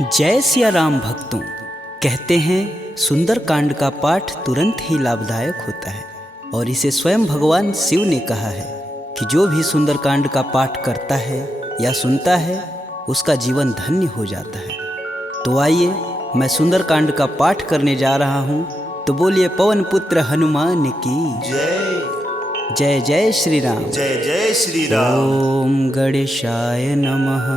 जय सिया राम भक्तों। कहते हैं सुंदरकांड का पाठ तुरंत ही लाभदायक होता है और इसे स्वयं भगवान शिव ने कहा है कि जो भी सुंदरकांड का पाठ करता है या सुनता है उसका जीवन धन्य हो जाता है। तो आइए मैं सुंदरकांड का पाठ करने जा रहा हूँ, तो बोलिए पवन पुत्र हनुमान की जय जय। जय श्री राम। जय जय श्री राम। ओम गणेशाय नमः।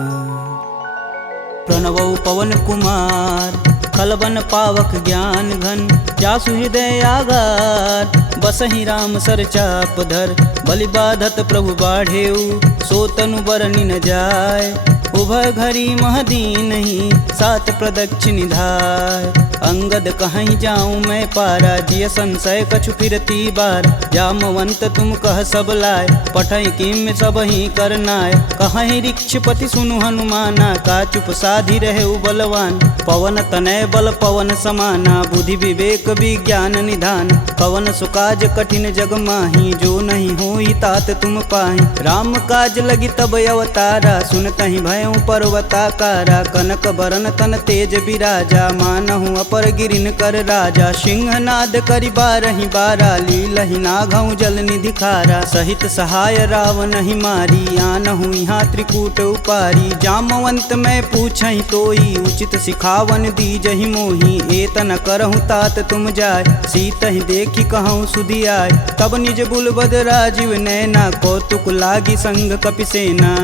प्रणवौ पवन कुमार खलबन पावक ज्ञान घन, जासु हृदय आगार बसहि राम सर चाप धर। बलि बाधत प्रभु बाढ़ेऊ, सो तनु बरनि न जाय। उभय घरी महदीन ही, सात प्रदक्षिण धाय। अंगद कहीं जाऊं मैं पारा, जिय संशय कछु फिरती बार। जामवंत तुम कह सब लाय, पठई किम सब ही करनाय। कहीं ऋक्षपति सुनु हनुमाना, का चुप साधि रहे बलवान। पवन तनय बल पवन समाना, बुद्धि विवेक विज्ञान निधान। पवन सुकाज कठिन जग माही, जो नहीं होई तात तुम पाही। राम काज लगी तब अवतारा, सुनतहि भयउ पर्वताकारा। कनक बरन तन तेज बिराजा, मानहु अपर गिरिन कर राजा। सिंहनाद करि बारहि बारा, लीलहि नाघउ जल निधि खारा। सहित सहाय रावण ही मारी, आनहु यहाँ त्रिकूट उपारी। जामवंत मैं पूछहि तोई, उचित सिखावन दीजहि मोही। एतन करहु तात तुम जाय, सीतहि देखि कहूँ सुधियाय। तब निज बुलबद राजीव नैना, कौतुक लागी संग कपिसेना।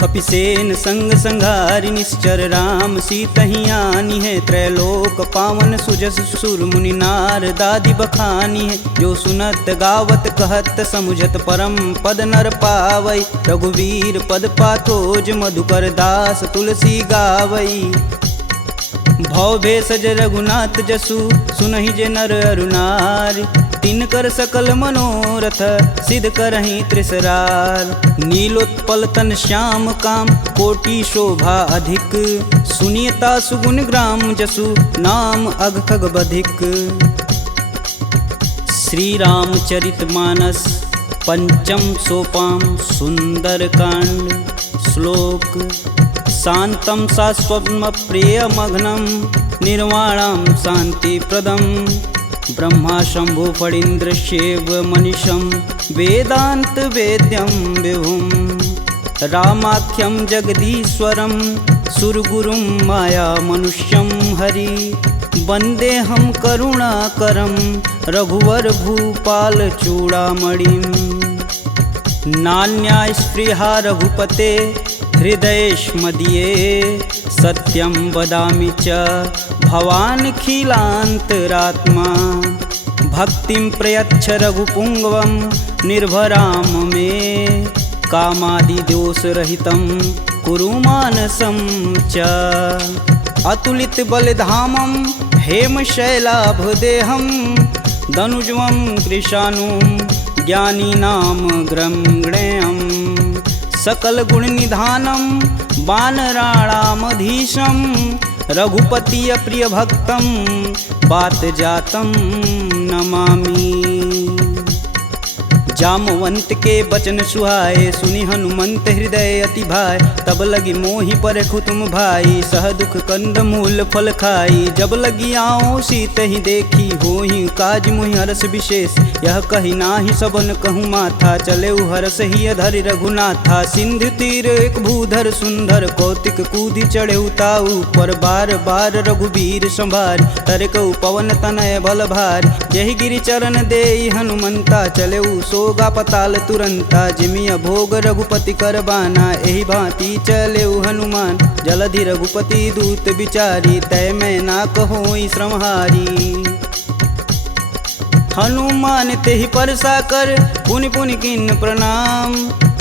कपिसेन संग संघारि निश्चर, राम सीतहि आनी है। त्रैलोक पावन सुजस सुर मुनि नार, दादि बखानी है। जो सुनत गावत कहत समुझत, परम पद नर पावई। रघुवीर पद पाथोज, मधुकर दास तुलसी गावई। भव भेषज रघुनाथ जसु, सुनहि जे नर अरु नारी। तिनकर सकल मनोरथ, सिद्ध करहि त्रिसरार। नीलोत्पल तन श्याम काम, कोटि शोभा अधिक। सुनियता सुगुण ग्राम जसु, नाम अघ खग बधिक। श्री रामचरित मानस पंचम सोपान सुंदरकांड। श्लोक शांतं शाश्वतं प्रियमघ्नं, निर्वाणं शांतिप्रदं। ब्रह्मा शंभु फणीन्द्रशैव मनीषं, वेदांत वेद्यं विभुं। रामाख्यं जगदीश्वरं, सुरगुरुं माया मनुष्यं हरि। वन्देऽहं करुणाकरं, रघुवर भूपाल चूड़ामणिं। नान्या स्पृहा रघुपते, हृदयेष्मदीये। सत्यं वदामि च भवानखिलान्तरात्मा। भक्तिं प्रयच्छ रघुपुङ्गवं, निर्भरां मे। कामादिदोषरहितं कुरु मानसं च। अतुलित बलधामं हेमशैलाभदेहं, दनुजं कृशानुं ज्ञानिनां ग्रम्गणेयम्। सकल गुण निधानं वानराणामधीशं, रघुपति प्रिय भक्तं बात जातं नमामि। जामवंत के बचन सुहाए, सुनि हनुमंत हृदय अति भाय। तब लगी मोहि परखु तुम भाई, सह दुख कंद मूल फल खाई। जब लगी आओ सीत ही देखी, होहि काज मुहि हरस विशेष। यह कही नाही सबन कहूँ माथा, चले हरस ही अधरि रघुनाथा। सिंधु तीर एक भूधर सुंदर, कौतिक कूदि चढ़े ताऊ पर। बार बार रघुवीर संभार, तरकऊ पवन तनय बल भार। यही गिरि चरण देई हनुमंता, चले सोगा पताल तुरंता। जिमिया भोग रघुपति कर बाना, एहि भांति चले हनुमान। जलधि रघुपति दूत विचारी, तय मैं ना कहोई श्रमहारी। हनुमान तेहि परसा कर, पुनि पुनि किन्न प्रणाम।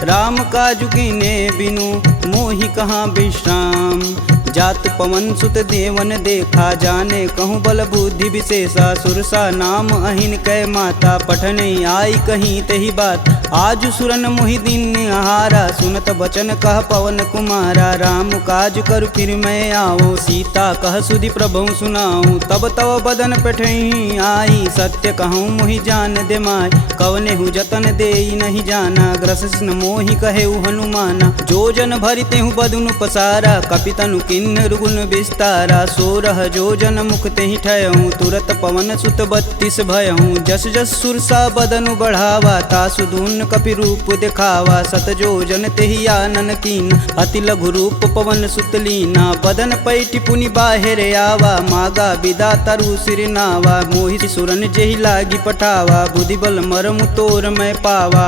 राम काजु कीन्हे बिनु, मोहि कहाँ विश्राम। जात पवन सुत देवन देखा, जाने कहूँ बल बुद्धि विशेषा। सुरसा नाम अहिन कै माता, पठन आई कहीं तही बात। आज सुरन मोहि दिन आहारा, सुनत बचन कह पवन कुमारा। राम काज कर फिर मैं आओ, सीता कह सुधि प्रभु सुनाऊं। तब तव बदन पठही आई, सत्य कहूँ मोहि जान दे माय। कवने हु जतन देई नहीं जाना, ग्रसिन मोहि कहेउ हनुमाना। जो जन भरिते हूँ बदनु पसारा, कपितनु किन्नर गुण विस्तारा। 16 जो जन मुख तेहि ठयहूँ, तुरत पवन सुत 32 भयहूँ। जस जस सुरसा बदनु बढ़ावा, तासु दून कपि रूप दिखावा। 7 जो जन तेहि आनन कीन, अति लघु रूप पवन सुत लीना। बदन पैठि पुनि बाहिर आवा, मागा बिदा तरु सिर नावा। मोहि सुरन जेहि लागी पठावा, बुद्धि बल मरमु तोर मैं पावा।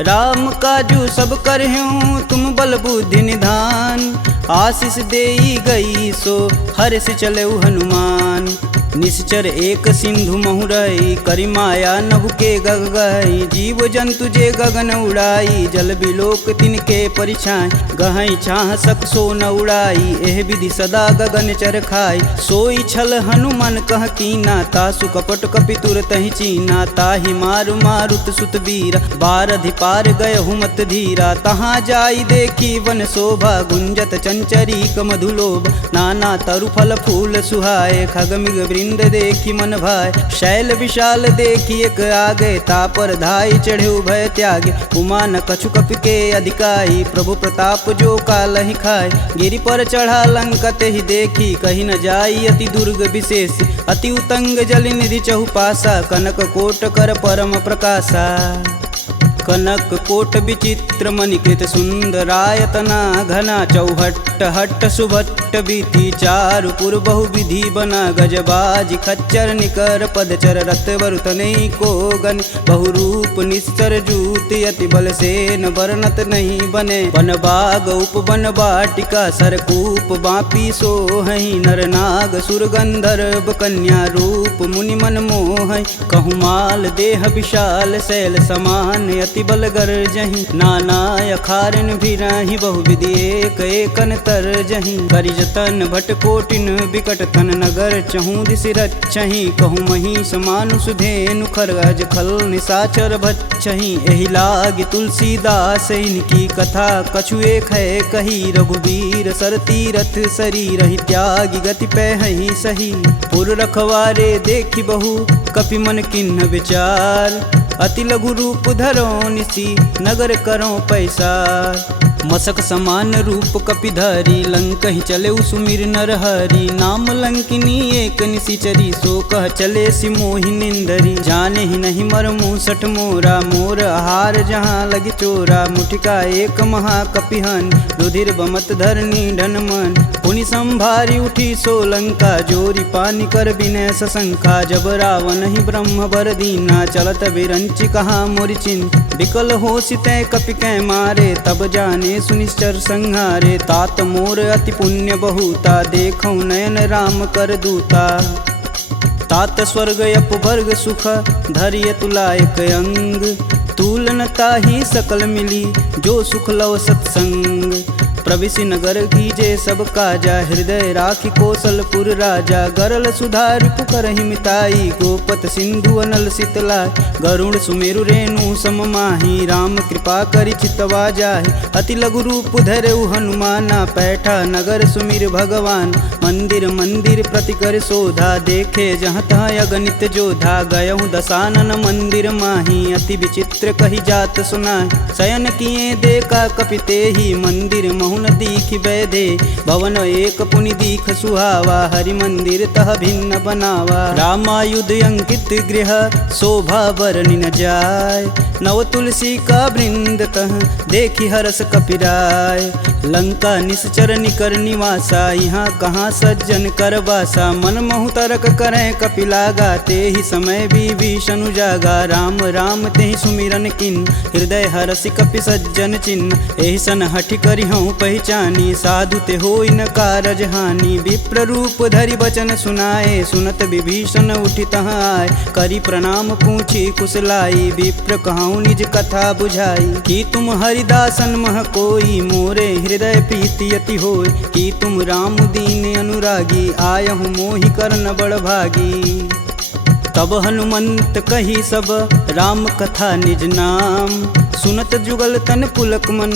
राम काजू सब करहूँ तुम बल बुद्धि निधान, आशीष देई गई सो हर्ष चले हनुमान। निश्चर एक सिंधु महुरई, करि माया नभ के गग गई। जीव जंतु जे गगन उड़ाई, जल बिलोक तिनके परिछाई। गहई छाह सक सो न उड़ाई, एह विधि सदा गगन चर खाई। सोई छल हनुमान कह कीना, तासु कपट कपि तुरत ही चीना। ताहि मारु मारुत सुत वीरा, बारधि पार गय हुमत धीरा। तहाँ जाई देखी वन शोभा, गुंजत चंचरीक मधुलोभ। नाना तरु फल फूल सुहाए, खगमिग वृंद देखी मन भाय। शैल विशाल देखी एक आगे, तापर धाई चढ़े भय त्यागे। उमा न कछु कपि के अधिकाई, प्रभु प्रताप जो कालहि खाय। गिरि पर चढ़ा लंका तेहि देखी, कही न जाई अति दुर्ग विशेष। अति उतंग जल निधि चहुपासा, कनक कोट कर परम प्रकाशा। कनक कोट विचित्र मणिकृत सुंदरायतना घना। चौहट्ट हट्ट सुभट्ट बीती, चारु पुर बहु विधि बना। गजबाज खच्चर निकर पदचर, रत वरुतनई को गन। बहुरूप निश्चर जूति, अति बल सेन वर्णत नहीं बने। वन बाग उपवन बाटिका, सरकूप बापी सोहई। नर नाग सुर गंधर्व कन्या, रूप मुनि मन मोहई। कहु माल देह विशाल, शैल समान अति बल गरजहि। नाना अखारन भिराहि, बहुविधि एक एकन तरजहि। करि जतन भट कोटिन बिकट तन, नगर चहु दिस रचहि। कहु महिष मानुष धेनु, खरगज खल निशाचर भक्षहि। एहि लागी तुलसीदास इनकी कथा, कछु एक है कही। रघुवीर सर तीरथ शरीर, ही त्यागी गति पैहि सही। पुर रखवारे देखी बहु, कपि मन किन्ह विचार। अति लघु रूप धरो निसी, नगर करो पैसार। मसक समान रूप कपिधरी, लंक ही चले सुमिर नर हरि। नाम लंकिनी एक निशिचरी, सो कह चले सि मोहि निंदरी। जाने ही नहीं मर मूसठ मोरा, मोर आहार जहाँ लगी चोरा। मुठिका एक महाकपिहन, रुधिर बमत धरनी ढन मन। पुनि संभारी उठी सो लंका, जोरी पानी कर बिनय सशंका। जब रावण ही ब्रह्म बर दीना, चलत बिरंचि कहा मोरि चिन्ह। विकल हो सितै कपि कै मारे, तब जाने सुनिश्चर संहारे। तात मोर अति पुण्य बहुता, देखौ नयन राम कर दूता। तात स्वर्ग अपवर्ग सुख, धरिय तुलायक अंग। तुलन ताहि सकल मिली, जो सुख लव सत्संग। प्रविशि नगर कीजे सब काजा, हृदय राखि कौशलपुर राजा। गरल सुधार पुकरहि मिताई, गोपत सिंधु अनल शीतलाय। गरुड़ सुमेरु रेणु सम माही, राम कृपा करि चितवा जाहि। अति लघु रूप धरऊ हनुमाना, पैठा नगर सुमिर भगवान। मंदिर मंदिर प्रति कर शोधा, देखे जहाँ तहाँ अगणित जोधा। गयहु दशानन मंदिर माही, अति विचित्र कही जात सुनाय। शयन किए देखा कपि तेहि, मंदिर महुन दीख बैधे। भवन एक पुनि दीख सुहावा, हरि मंदिर तह भिन्न बनावा। रामायुध अंकित गृह, शोभा बरनि न जाय। नव तुलसी का वृंद तह, देखी हरस कपिराय। लंका निश्चर निकर निवासा, यहाँ कहाँ सज्जन कर बासा। मन महु तरक करें कपिलागा, तेहि समय विभीषण जागा। राम राम तेहि सुमिरन किन, हृदय हरसि कपि सज्जन चिन्ह। एहि सन हठि करि हूँ पहचानी, साधु ते होई न कारज हानि। विप्र रूप धरि बचन सुनाए, सुनत विभीषण उठि तहाँ आए। करि प्रणाम पूछी कुशलाई, विप्र कहूँ निज कथा बुझाई। कि तुम हरिदासन मह कोई, मोरे हृदय प्रीति अति होय। कि तुम राम दीन अनुरागी, आयहु मोहि करन बड़ भागी। तब हनुमंत कही सब राम कथा निज नाम। सुनत जुगल तन पुलक मन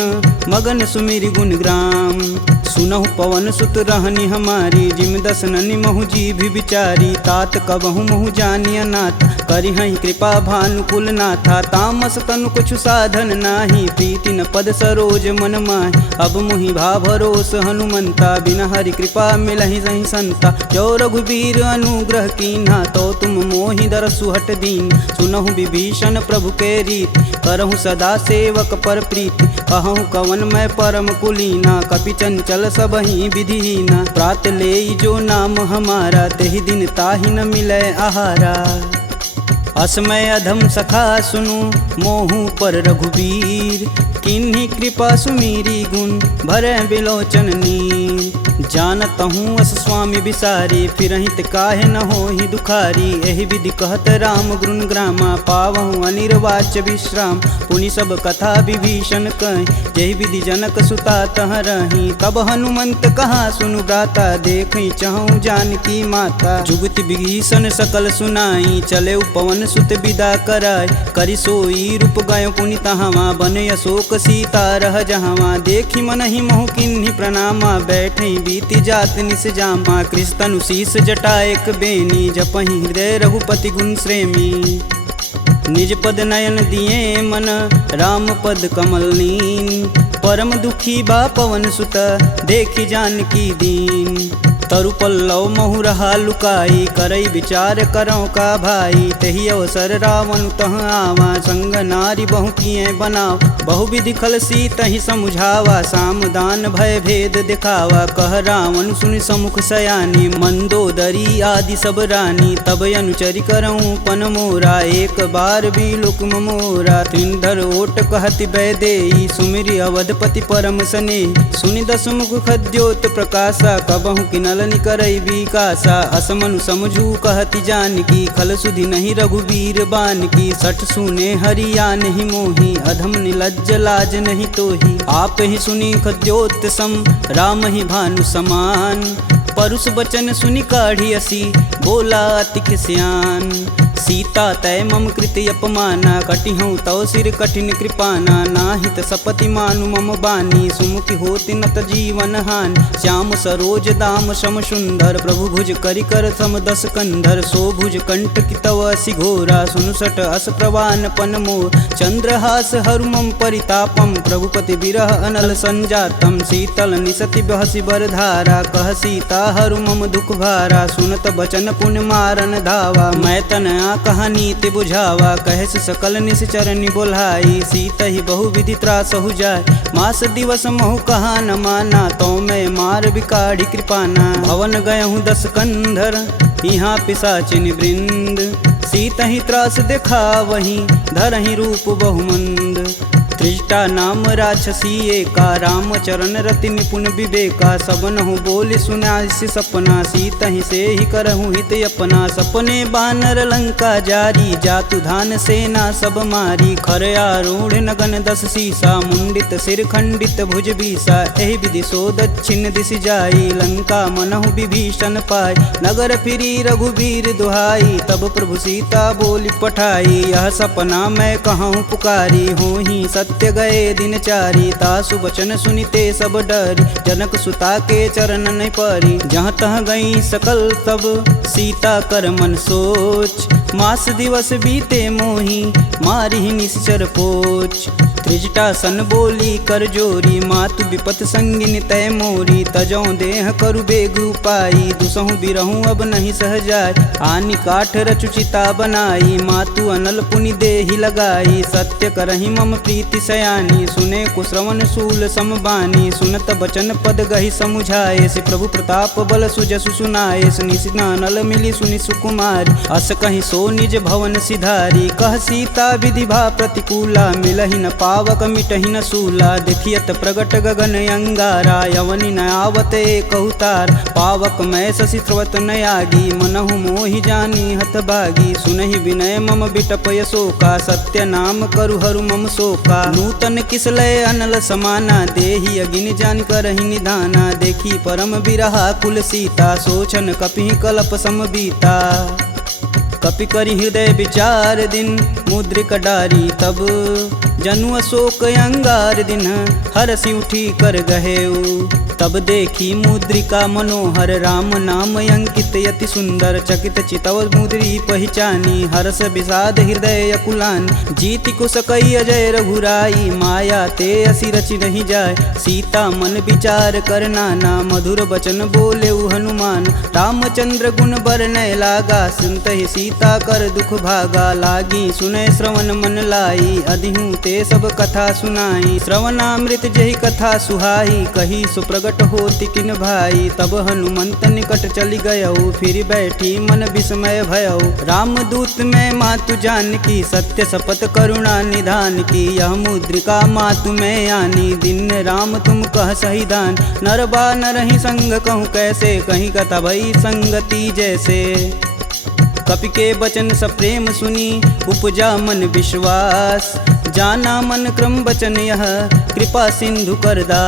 मगन सुमिरि गुण ग्राम। सुनहु पवन सुत रहनी हमारी जिम दसननि महु जी भी विचारी। तात कबहु महु जानिय नाथ करिहहि कृपा भानुकुल नाथा। तामस तनु कुछु साधन नाही प्रीति न पद सरोज मन माहि। अब मुहि भा भरोस हनुमंता बिन हरि कृपा मिलहि सहि संता। जो रघुबीर अनुग्रह कीन्हा तो तुम मोहि दरसु हट दीन। सुनहु विभीषण प्रभु के रीति करहु सदा सेवक पर प्रीति। कहूँ कवन मैं परम कुलीना कपि चंचल सबहि विधिहीना। प्रात लेई जो नाम हमारा तेहि दिन ताहि न मिलै आहारा। असमय अधम सखा सुनु मोहु पर रघुबीर। किन्हीं कृपा सुमीरी गुण भरै बिलोचन नीर। जानत हूँ अस स्वामी बिसारी फिरहित काहे न होहि दुखारी। एहि विधि कहत राम गुण ग्रामा पावहु अनिर्वाच्य विश्राम। पुनि सब कथा विभीषण कहि जेहि विधि जनक सुता तह रही। तब हनुमंत कहा सुनु भ्राता देखहि चहु जानकी माता। जुगति विभीषण सकल सुनाई चले पवन सुत विदा कराय। करि सोई रूप गयो पुनि तहावा बन अशोक सीता रह जहावा। देखि मनहि मोहु किन्हीं प्रणामा बैठे बीति जात निस जामा। कृष्ण शीस जटा एक बेनी जपहि हृदय रघुपति गुण श्रेमी। निज पद नयन दिए मन राम पद कमल नीन। परम दुखी बा पवन सुत देखि जानकी दीन। तरु पल्लव महु रहा लुकाई करई विचार करौ का भाई। तही अवसर रावण तह आवा संग नारी बहु किए बनाव। बहु विधि खल सी तही समुझावा साम दान भय भेद दिखावा। कह रावण सुनि समुख सयानी मंदोदरी आदि सब रानी। तब अनुचरि करऊँ पन मोरा एक बार भी लुक मोरा। त्रिंधर ओट कहति बैदेई सुमिरि अवधपति परम स्नेही। सुनि दसमुख खद्योत प्रकाशा कबहु किनल करई विकासा। असमनु समझू कहति जानकी खल सुधि नहीं रघुबीर बान की। सठ सुने हरिया नहीं मोही अधम निलज्ज लाज नहीं तोही। आप ही सुनी खद्योत सम राम ही भानु समान। परुष बचन सुनि काढ़ी असी बोला अति सियान। सीता तय मम कृति अपमाना कटिहूँ तव सिर कठिन कृपाना। नाहित सपति मानु मम बानी सुमुखि होति नत जीवन हानि। श्याम सरोज दाम सम सुंदर प्रभु भुज करि कर सम दस कंधर। सो भुज कंठ की तव असि घोरा सुनुसट अस प्रवान पन मोर। चंद्रहास हरु मम परितापम प्रभुपति बिरह अनल संजातम। शीतल निसति बहसि बर धारा कह सीता हरु मम दुख भारा। सुनत बचन पुन मारन धावा मैं तन कहानी ते बुझावा। कहस सकल निश्चरनि बोलाई सीत ही बहु विधि त्रास हो जाय। मास दिवस महु कहा न माना तो मैं मार बिकाढ़ी कृपाना। भवन गयहूँ दस कंधर यहाँ पिशाचिन वृंद। सीत ही त्रास देखा वहीं धरहि रूप बहुमंद। त्रिजटा नाम राक्षसी एका राम चरण रति निपुण विवेका। सबनहु बोल सुनासि सपना सीत ही से ही करहु हित अपना। सपने बानर लंका जारी जातु धान सेना सब मारी। खर आरूढ़ नगन दस सीसा मुंडित सिर खंडित भुज बीसा। एहि विधि सो दक्षिण दिश जाई लंका मनहु विभीषण पाय। नगर फिरी रघुबीर दुहाई तब प्रभु सीता बोली पठाई। यह सपना मैं कहूँ पुकारी हूँ ही सत्य गए दिन चारी। तासु बचन सुनिते सब डरी जनक सुता के चरण नहीं परी। जहाँ तह गई सकल तब सीता कर मन सोच। मास दिवस बीते मोही मारी निश्चर पोच। त्रिजटा सन बोली कर जोरी मातु विपत संगिन तय मोरी। तजौ देह करु बेग उपाई दुसहु बिरहूँ अब नहीं सह जाय। आनि काठ रचुचिता बनाई मातु अनल पुनि देहि लगाई। सत्य करहि मम प्रीति सयानी सुने कुश्रवण शूल समबानी। सुनत बचन पद गहि समुझाए से प्रभु प्रताप बल सुजसु सुनाए। निशिना नल मिली सुनि सुकुमारी अस कहीं सो निज भवन सिधारी। कह सीता विधि भा प्रतिकूला मिलहि न पावक मिटहि न सूला। देखियत प्रगट गगन अंगारा यवनि न आवत एक अवतार। पावक मैं शशि स्रवत न आगी मनहु मोहि जानी हत भागी। सुनहि विनय मम बिटपय शोका सत्य नाम करु हरु मम शोका। नूतन किसलय अनल समाना देहि अगिन जान करहि निधाना। देखी परम बिरहा कुल सीता सोचन कपिहि कलप सम बीता। कपि करि हृदय विचार दिन मुद्रिक डारी तब जनु अशोक अंगार दिन हरसि उठी कर गहेऊ। तब देखी मुद्रिका मनोहर राम नाम अंकित यति सुंदर चकित चितव मुद्री पहचानी हर्ष विषाद हृदय अकुलान जीति को सकई अजय रघुराई माया ते असी रचि नहीं जाय सीता मन विचार कर नाना मधुर बचन बोले हनुमान रामचंद्र गुण बरनय लागा सुनत ही सीता कर दुख भागा लागी सुनय श्रवण मन लाई अधिहूँ ते सब कथा सुनाई श्रवणामृत जही कथा सुहाई कही सुप्रगट होति किन भाई। तब हनुमंत निकट चली गयऊ फिर बैठी मन विस्मय भयऊ रामदूत में मातु जानकी सत्य शपथ करुणा निधान की यह मुद्रिका मातु में आनी दिन राम तुम कह सही दान नर बा नरहि संग कहूँ कैसे कहीं कथा भई संगति जैसे। कपि के बचन सप्रेम सुनी उपजा मन विश्वास जाना मन क्रम बचन यह कृपा सिंधु करदा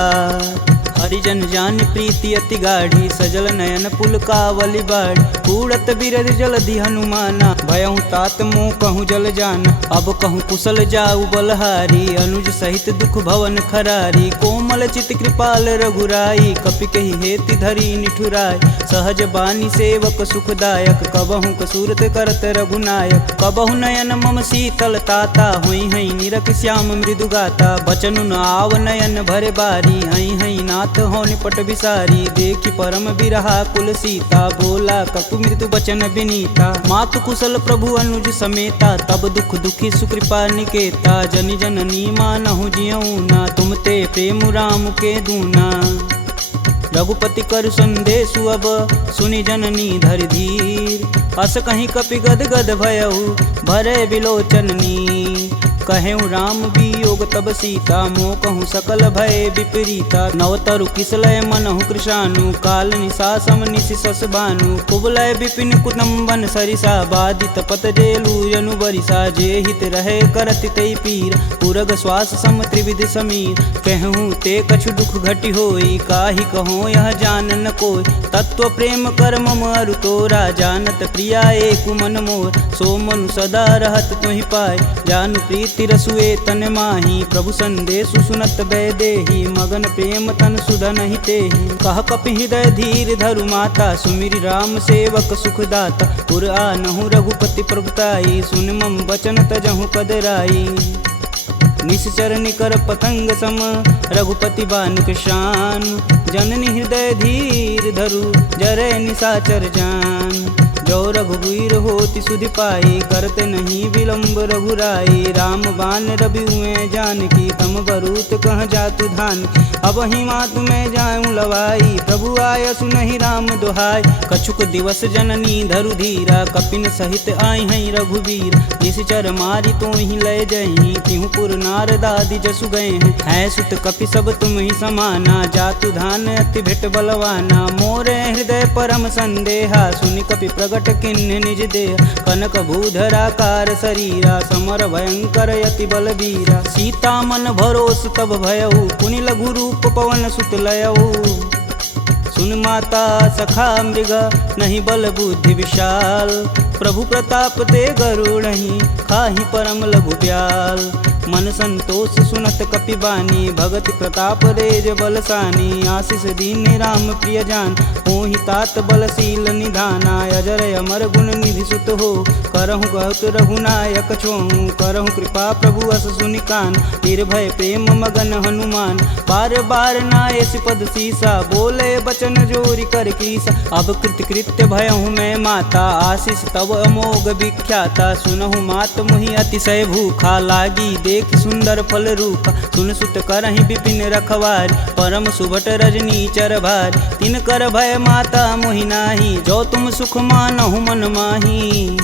हरिजन जान प्रीति अति गाढ़ी सजल नयन पुल कावली बाढ़ कूड़त बिरद जलधि हनुमाना भयहु तात मोह कहूँ जल जान अब कहूँ कुशल जाऊ बलहारी अनुज सहित दुख भवन खरारी कोमल चित कृपाल रघुराई कपि कही हेति धरी निठुराय सहज बानी सेवक सुखदायक कबहु कसूरत करत रघुनायक कबहु नयन मम शीतल ताता हुई हई निरख श्याम मृदु गाता बचनु न आव नयन भरे बारी हई हई नाथ हो निपट विसारी देखी परम बिरहा कुल सीता बोला कपि मृदु बचन विनीता मातु कुशल प्रभु अनुज समेता तब दुख दुखी सुकृपा निकेता जनि जननी मानहु जियऊ ना तुम ते प्रेम राम के दूना। रघुपति कर संदेशु अब सुनि जननी धरि धीर अस कहीं कपि गद गद भयऊ भरे बिलोचननी कहेऊ राम वियोग तब सीता मोह कहूँ सकल भय विपरीता नवतरु किसलय मनहु कृशानु काल निशा सम निशि सस भानु कुबलय विपिन कुटुम्बन सरिसा बाधित पत जेलु जनु बरिसा जे हित रहे करति तै पीर पुरग श्वास सम त्रिविध समीर कहूँ ते कछु दुख घटि होई काहि कहो यह जान न कोय तत्व प्रेम कर मम अरु तोरा जानत प्रिया एक मन मोर सो मनु सदा रहत तुहि पाय जानु प्रीति रसुए तन माही प्रभु संदेशु सुनत बैदेही मगन प्रेम तन सुधन ही तेहि कह कपि हृदय धीर धरु माता सुमिरि राम सेवक सुखदाता पुर आनहु रघुपति प्रभुताई सुन मम बचन तजहु कदराई निश्चर निकर पतंग सम रघुपति बानिक शान जननी हृदय धीर धरु जरे निशाचर जान जो रघुवीर होति सुधि पाई करते नहीं विलम्ब रघुराई राम बान रवि हुए जानकी तम बरूत कह जातु धान अब ही मातु में जाऊं लवाई प्रभु आय सुनहि राम दुहाई कछुक दिवस जननी धरु धीरा कपिन सहित आई हैं रघुवीर निश्चर मारी तो ही लय जही तिहु पुर नारदादि जसु गए हैं सुत कपि सब तुम ही समाना जातु धान अति भेट बलवाना मोरे हृदय परम संदेहा सुनि कपि प्रगट किन्ह निज देह कनक भूधराकार शरीरा समर भयंकर यति बलबीरा सीता मन भरोस तब भयऊ पुनि लघु रूप पवन सुत लयऊ सुन माता सखा मृग नहीं बल बुद्धि विशाल प्रभु प्रताप ते गरुड़हि खाहि परम लघु ब्याल मन संतोष सुनत कपि बानी भगति प्रताप रेज बलसानी आशीष दीन राम प्रिय जान होहि तात बलशील निधाना अजर अमर गुण निधि सुत हो करहु कहत रघुनायक छोहु करहु कृपा प्रभु अस सुनिकान निर्भय प्रेम मगन हनुमान बार बार नायस पद सीसा बोले बचन जोरी कर कीसा अब कृत्य भयहु मैं माता आशीष तब अमोघ विख्याता सुनहु मात मुहि अतिशय भूखा लागी देख सुंदर फल रूप सुन सुत करहि विपिन रखवार परम सुभट रजनी चर भार तिन कर भय माता मोहि नाही जो तुम सुख मानहु मन माही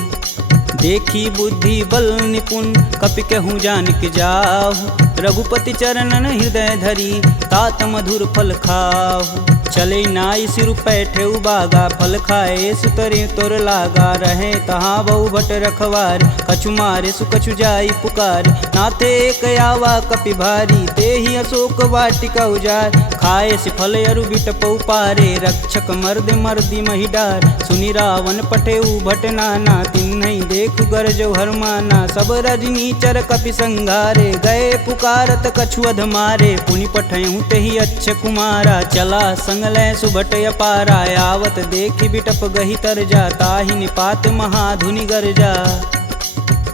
देखी बुद्धि बल निपुण कपि कहूँ जानक जाहु रघुपति चरणन हृदय धरी तात मधुर फल खाहु चले नाई सिर पैठे बागा फल खाए सुतरे तोर लागा रहे तहाँ बहु भट रखवार कछु मारे सुकछु जाई पुकार नाथे एक आवा कपि भारी ते ही अशोक वाटिका उजार खाए सिफल अरु बिटपौ पारे, रक्षक मर्द मर्दी महिडार। सुनि रावण पटेऊ भट नाना, तिन्हई देखु गरजौ हरमाना। सब रजनीचर कपि संघारे, गए पुकारत कछु अध मारे। पुनि पठयहु तेहि अच्छ कुमारा, चला संग लै सुभट अपारा। आवत देखि बिटप गहि तरजा, ताहि निपात महाधुनि गरजा।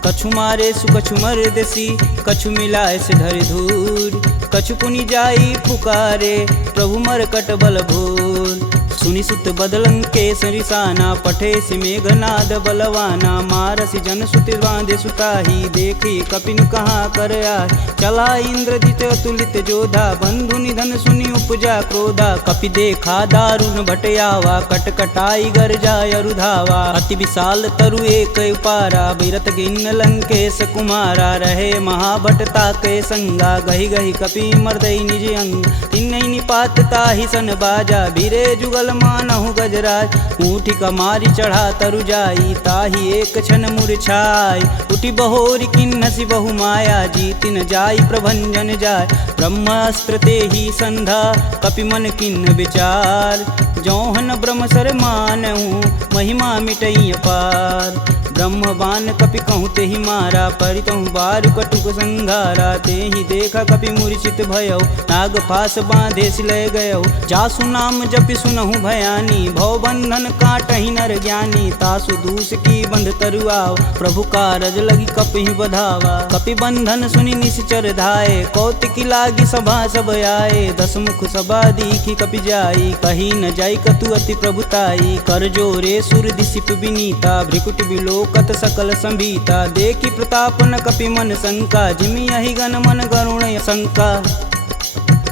कछु मारे सु कछु मर्दसी, कछु मिलाए से धरि धूर। कछु पुनि जाई पुकारे, प्रभु मरकट बल भूर। सुनि सुत बदलंकेश रिसाना, पठे सि मेघनाद बलवाना। मारसि जन सुति बांधे सुताही, देखी कपिन कहाँ कर आए। चला इंद्रजित अतुलित जोधा, बंधु निधन सुनि उपजा क्रोधा। कपि देखा दारुण भटयावा, कटकटाई गरजा अरुधावा। अति विशाल तरु एक उपारा, बिरत गिन्न लंकेश कुमारा। रहे महाभटता के संगा, गहि गहि कपि मर्दई निज अंग। तिन्हई निपात ताहि सन बाजा, भीरे जुगल मानहु गजराज। ऊँठी कमारी चढ़ा तरु जाई, ताहि एक क्षण मूर्छाई। उठि बहोरी किन्नसी बहु माया, जीति न जाई प्रभंजन जाय। ब्रह्मास्त्र तेहि संधा, कपि मन किन्न विचार। जौहन ब्रह्म सर मानहु, महिमा मिटई अपार। ब्रह्म बान कपि कहूँ तेहि मारा, परितहु बारु कटुक संघारा। तेहि देखा कपि मूर्छित भयउ, नाग पास बांधे सिलय गयउ। जासु नाम जपि सुनहु भयानी, भव बंधन काटहि नर ज्ञानी। तासु दूस की बंध तरुआव, प्रभु कारज लगी कपि बधावा। कपि बंधन सुनि निश्चर धाये, कौतिकी लागी सभा सब आए। दस मुख सभा दीखी कपि जाई, कही न जाई कतु अति प्रभुताई। कर जोरे सुर दिसिप विनीता, भ्रिकुट बिलोकत सकल संभीता। देखी प्रताप न कपि मन शंका, जिमि यही गण मन गरुण शंका।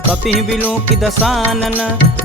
कपि बिलों की दसानन,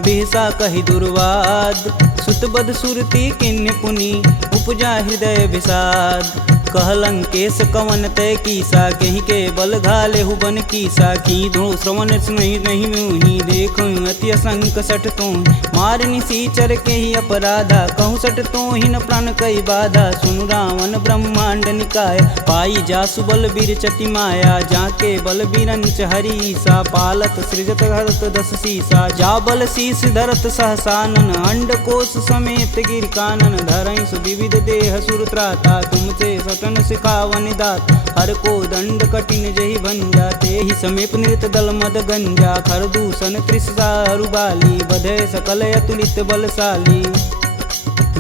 बिहसा कहि दुर्वाद। सुतबद सुरती किन्य पुनि, उपजा हृदय विषाद। कहलंकेश कवन तय कीसा, कहीं के बल घाले हुबन कीसा। की धो श्रवण नहीं नहीं मुहि, देखो अति असंक सठ तो। मार निसीचर के ही अपराधा, कहूँ सठ तो ही न प्राण कई बाधा। सुनु रावण ब्रह्मांड निकाय, पाई जासु बल बीर चति माया। जाके बल बीरंच हरीसा, पालत सृजत हरत दस सीसा। जा बल शीस धरत सहसानन, अंड कोश समेत गिर कानन। धरई सुविविध देह सुर त्राता, तुमसे सटन सिखावन दात। हर को दंड कठिन जहि भंजा, तेहि समीप नृत दल मद गंजा। खरदूषण त्रिसारु बाली, बधे सकल अतुलित बलशाली।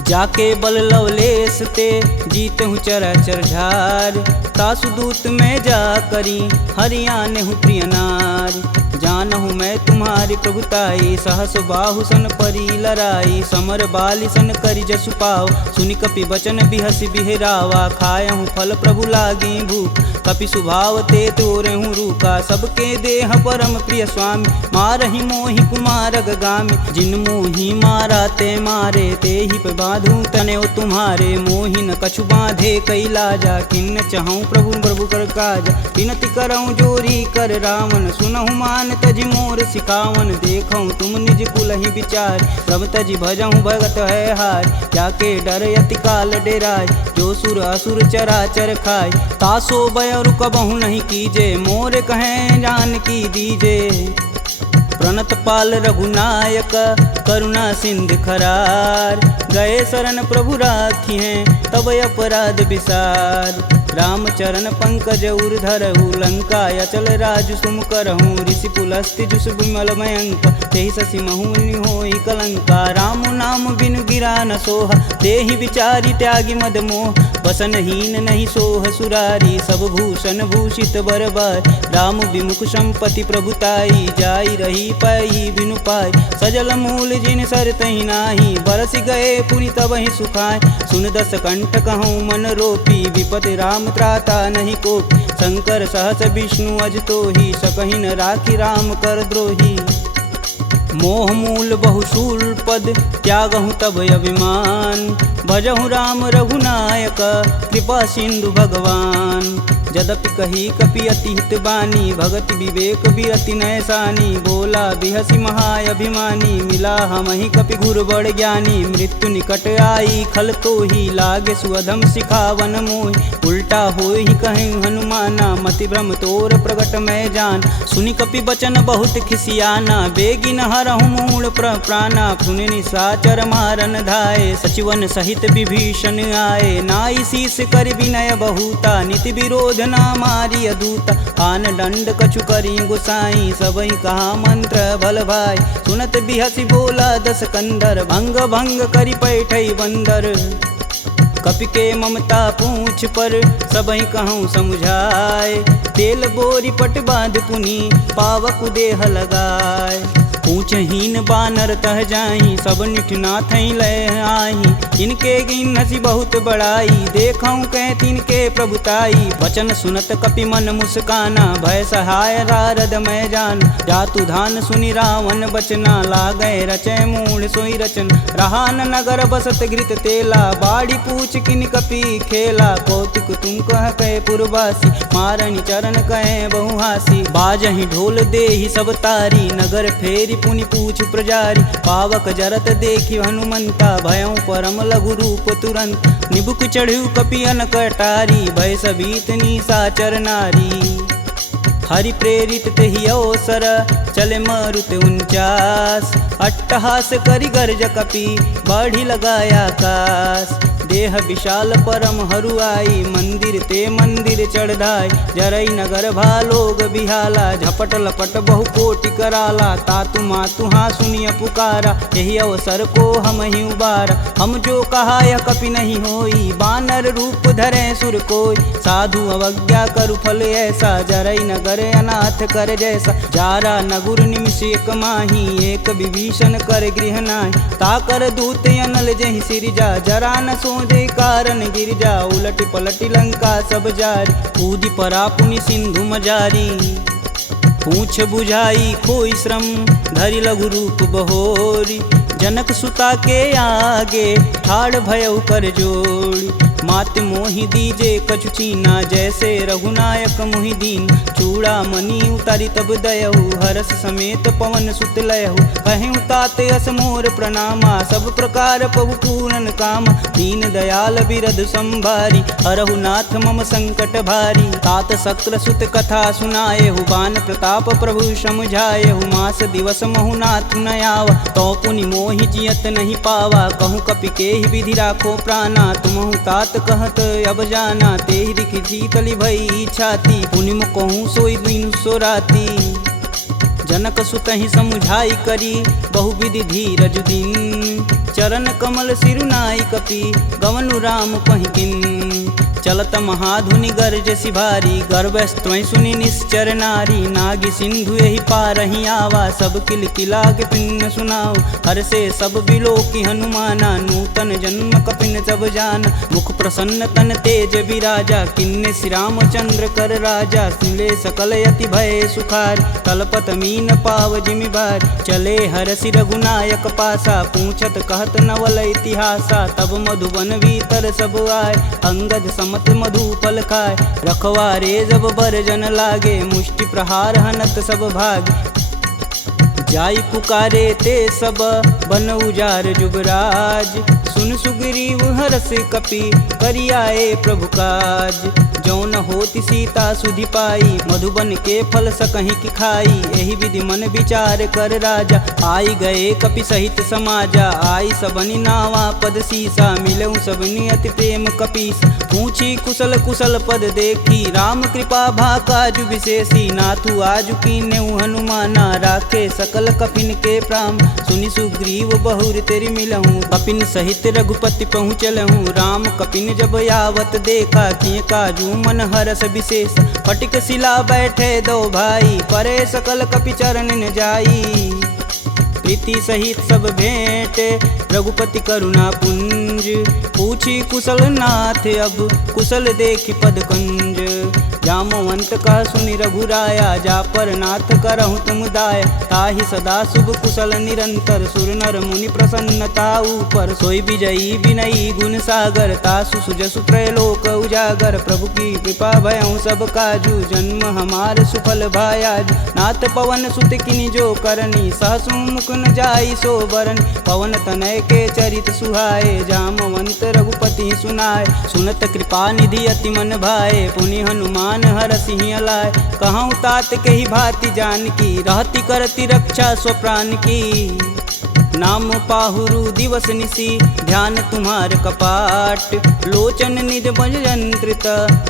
जाके बल लवलेश ते, जीतहु चराचर झार। तासु दूत में जा करी, हरियाने हूँ प्रिय नार। जानहु मैं तुम्हारी प्रभुताई, सहस बाहु सन परी लराई। समर बाली सन करि जसु पाव, सुनि कपि बचन बिहसि बिहरावा। खायहु फल प्रभु लागी भूख, कपि सुभाव ते तोरहु रूखा। सबके देह परम प्रिय स्वामी, मारहि मोहि कुमार गामी। जिन मोहि मारा ते मारे, तेहि पे बांधु तने तुम्हारे। मोहि न कछु बांधे कैलाजा, किन्न चहु प्रभु प्रभु कर काज। विनति करऊँ जोरी कर रावण, सुनहु मान तजि मोर सिखावन। देखऊँ तुम निज कुलहि विचार, प्रभ तजि भजहु भगत है हार। जाके डर यति काल डेराय, जो सुर असुर चराचर खाय। तासो भय रुकबहु नहीं कीजे, मोर कहें जान की दीजे। प्रणत पाल रघुनायक, करुणा सिंध खरार। गए शरण प्रभु राखी हैं, तब अपराध विसार। रामचरण पंकज उर धरहु, लंका अचल राजु सुम करहूँ। ऋषि पुलस्ति जुस विमल मयंक, तेहि शशि महुनि होई कलंका। राम नाम बिनु गिरा न सोहा, देहि विचारी त्यागी मद मोह। वसनहीन नहीं सोह सुरारी, सब भूषण भूषित बरबार। राम विमुख संपत्ति प्रभुताई, जाई रही पाई बिनु पाई। सजल मूल जिन सर तहि नाही, बरस गए पुनि तबहि सुखाय। सुन दस कंठ कहूँ मन रोपी, विपति राम त्राता नहीं कोपी। शंकर सहस विष्णु अज तोहि, सकहि न राखी राम कर द्रोही। मोह मूल बहुशूल पद, त्यागहु तब अभिमान। भजहु राम रघुनायक, कृपा सिंधु भगवान। यद्यपि कही कपि अति हित बानी, भगति विवेक बिरति नैसानी। बोला बिहसी महाअभिमानी, मिला हमहि कपि गुर बड़ ज्ञानी। मृत्यु निकट आई खल तो ही, लागे सुअधम सिखावन मोहि। उल्टा होई कहीं हनुमाना, मति भ्रम तोर प्रगट मैं जान। सुनि कपि बचन बहुत खिसियाना, बेगिन हरहु मूल प्राणा। सुनि निशाचर मारन धाये, सचिवन सहित विभीषण आए। नाई शीस कर विनय बहुता, नीति विरोध ना मारी अदूता। आन दंड कछु करी गुसाई, सबई कहा मंत्र भल भाई। सुनत बिहसी बोला दस कंदर, भंग भंग करि पैठई बंदर। कपि के ममता पूछ पर, सबई कहूँ समझाए। तेल बोरी पट बांध पुनी, पावक देह लगाए। पूछहीन बानर तह जाही, सब निठना थई लय आही। इनके गिन हसी बहुत बड़ाई, देखऊँ कह तिनके प्रभुताई। वचन सुनत कपि मन मुस्काना, भय सहाय रारद मैं जान। जातु धान सुनि रावण बचना, लागय रचय मूढ़ सोई रचन। रहान नगर बसत घृत तेला, बाड़ी पूछ किन कपि खेला। कौतुक तुम कह कहे पुरवासी, मारणी चरण कहे बहुहासी। बाजहि ढोल देहि सब तारी, नगर फेरी पुनि पूछ प्रजारी। पावक जरत देखि हनुमंता, भयउ परम लघु रूप तुरंत। निबुक चढ़ू कपियन कटारी, भय सबीत निशाचर नारी। हरि प्रेरित तेहि अवसर, चले मारुत 49। अट्टहास करि गर्ज कपि, बाढ़ी लगाया आकाश। देह विशाल परम हरुआई, मंदिर ते मंदिर चढ़ाई। जरई नगर भालोग बिहाला, झपट लपट बहु कोटि कराला। तातु मातु हाँ सुनिय पुकारा, यही अवसर को हम ही उबारा। हम जो कहा यह कपि नहीं होई, बानर रूप धरे सुर कोई। साधु अवज्ञा करु फल ऐसा, जरई नगर अनाथ कर जैसा। जारा नगुर निमिष एक माही, एक विभीषण कर गृह नाहि। ताकर दूत अनल जहि सिरजा, जरा न सोजे कारण गिरजा। उलटि पलटि लंका सब जारी, कूदि परा पुनि सिंधु मजारी। पूछ बुझाई खोई श्रम, धरि लघु रूप बहोरी। जनक सुता के आगे, ठाड़ भयउ कर जोड़ी। मात मोहि दीजे कछु चीना, जैसे रघुनायक मोहि दीन। चूड़ा मणि उतारी तब दयहु, हरस समेत पवन सुत लयहु। कहें तात यस मोर प्रणामा, सब प्रकार प्रभु पूरन काम। दीन दयाल बिरध संभारी, हरहु नाथ मम संकट भारी। तात शक्र सुत कथा सुनाएहु, बान प्रताप प्रभु समझाएहु। मास दिवस महु नाथ न आवा, तो पुनि मोहि जियत नहीं पावा। कहूँ कपि के ही विधि राखो प्राणा, तुमहु तात कहत अब जाना। तेहि दिखि शीतली भई छाती, पुनि कहूँ सोई दिन सो राती। जनक सुतहि समुझाई करी, बहुविधि धीरज दिन। चरण कमल सिरुनाई कपि, गवनु राम पहिकिन। चलत महाधुनि गर्ज सिभारी, गर्भस्त्वं सुनि निश्चर नारी। नागी सिंधु यही पारहि आवा, सब किल किलाग पिन्न सुनाओ। हर से सब बिलोकि हनुमाना, नूतन जन्म कपिन सब जान। मुख प्रसन्न तन तेज विराजा, किन्ने श्री रामचंद्र कर राजा। सिले सकल यति भय सुखार, तलपत मीन पाव जिमि भार। चले हरसि रघुनायक पासा, पूछत कहत नवल इतिहासा। तब मधुबन भीतर सब आए, अंगद मत मधुपल खाए। रखवारे जब बरजन लागे, मुष्टि प्रहार हनत सब भाग। जाई पुकारे ते सब, बन उजार जुबराज। सुन सुग्रीव हरस कपि, करियाए प्रभु काज। जौन होति सीता सुधि पाई, मधुबन के फल सकहि की खाई। एहि विधि मन विचार कर राजा, आई गए कपि सहित समाजा। आई सबनि नावा पद सीसा, मिलऊँ सबनि अति प्रेम कपीस। पूछी कुशल कुशल पद देखी, राम कृपा भाकाजु विशेषी। नाथु आजु कीन्हु हनुमाना, राखे सकल कपिन के प्राम। सुनि सुग्रीव बहुर तेरि मिलहूँ, कपिन सहित रघुपति पहुँचलहूँ। राम कपिन जब यावत देखा, किए काजू मन हरस विशेष। फटिक शिला बैठे दो भाई, परे सकल कपि चरण न जाई। प्रीति सहित सब भेंट, रघुपति करुणा पुंज। पूछी कुशल नाथ अब, कुशल देखि पद कंज। जामवंत कह सुनि रघुराया, जा पर नाथ करहु तुम दाया। ताहि सदा शुभ कुशल निरंतर, सुर नर मुनि प्रसन्नता ऊपर। सोई विजयी विनयी गुण सागर, तासु सुजसु त्रैलोक उजागर। प्रभु की कृपा भयउ सब काजू, जन्म हमार सुफल भायाज। नाथ पवन सुत किनि जो करनी, सहसु मुख न जाई सो बरन। पवन तनय के चरित सुहाए, जामवंत रघुपति सुनाए। सुनत कृपा निधि अति मन भाए, पुनि हनुमान हर सिंह लाए। कहूँ तात के ही भांति जानकी, रहती करती रक्षा स्वप्राण की। नाम पाहुरु दिवस निसी, ध्यान तुम्हार कपाट। लोचन निज बज यंत्रित,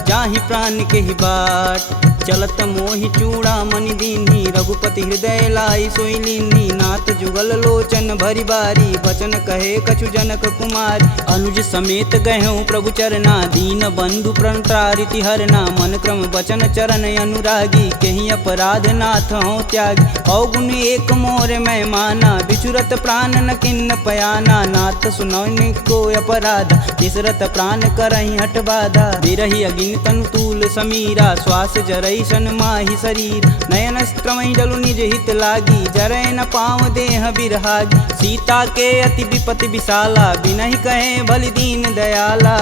जाहि प्राण के ही बाट। चलत मोहि चूड़ामणि दीन्ही, रघुपति हृदय लाई सोई लीन्ही। नाथ जुगल लोचन भरी बारी, बचन कहे कछु जनक कुमार। अनुज समेत गहूँ प्रभु चरना, दीन बंधु प्रणतारिति हरना। मन क्रम बचन चरण अनुरागी, कहीं अपराध नाथ हो त्यागी। अवगुण एक मोर मैं माना, बिचुरत प्राण न किन्न पयाना। नाथ सुनौनि को अपराध, तिसरत प्राण करहि हठ बाधा। बिरहि अगिन तनु तूल समीरा, श्वास जरई सन माहि शरीर। नयन स्त्रमहि जलु निज हित लागी, जरै न पाँव देह बिरहागी। सीता के अति विपति विशाला, बिनहि कहे बलि दीन दयाला।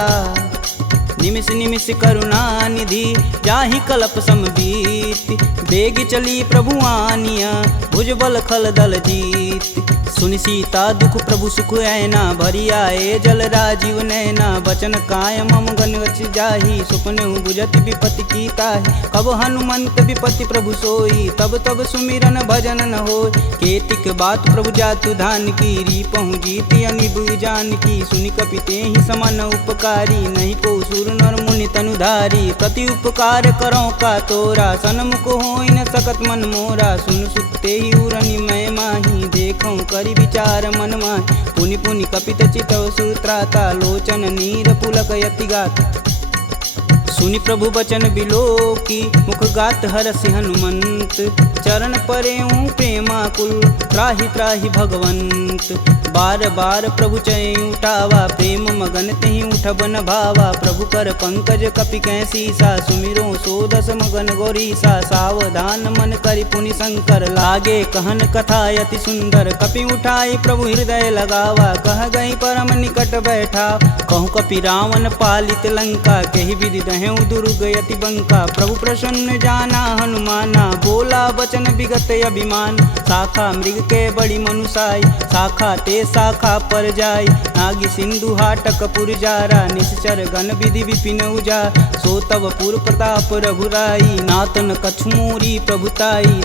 निमिष निमिष करुणा निधि, जाहि कल्प समबीत। बेग चली प्रभु आनिया, भुजबल खल दल जीत। सुनि सीता दुख प्रभु सुख ऐना, भरी आए जल राजीव नैना। बचन काय मम गन गच जाहि, सुपने बुझत विपति की ताहि। कब हनुमंत विपति प्रभु सोई, तब तब सुमिरन भजन न होय। केतिक बात प्रभु जातु धान की, रीपहु जीति अनिब जानकी। सुनि कपि तेहि समान उपकारी, नहीं को सुर नर मुनि तनुधारी। प्रति उपकार करो का तोरा, सन्मुख होई न सकत मन मोरा। सुन सुते ही उरनि मैं माही, देखूं करि विचार मन माहि। पुनि पुनि कपित चितव सुत्राता, लोचन नीर पुलक यति गात। सुनि प्रभु बचन बिलोकी, मुख गात हरसि हनुमंत। चरण परेऊँ प्रेमाकुल, त्राहि त्राहि भगवंत। बार बार प्रभु चय उठावा, प्रेम मगन तेहि उठब न भावा। प्रभु कर पंकज कपि कै सीसा, सुमिरो सो दस मगन गौरीसा। सावधान मन करि पुनि शंकर, लागे कहन कथा अति सुंदर। कपि उठाई प्रभु हृदय लगावा, कह गई परम निकट बैठा। कहूँ कपि रावण पालित लंका, केहि विधि दहें दुर्ग यति बंका। प्रभु प्रसन्न जाना हनुमाना, बोला बचन विगत अभिमान। शाखा मृग के बड़ी मनुसाई, शाखा ते शाखा पर जाई। नागी सिंधु हाटक पुर जारा, निश्चर गण विधि विपिन उजा। सो तब पुर प्रताप रघुराई, नातन कछु मोरी प्रभुताई।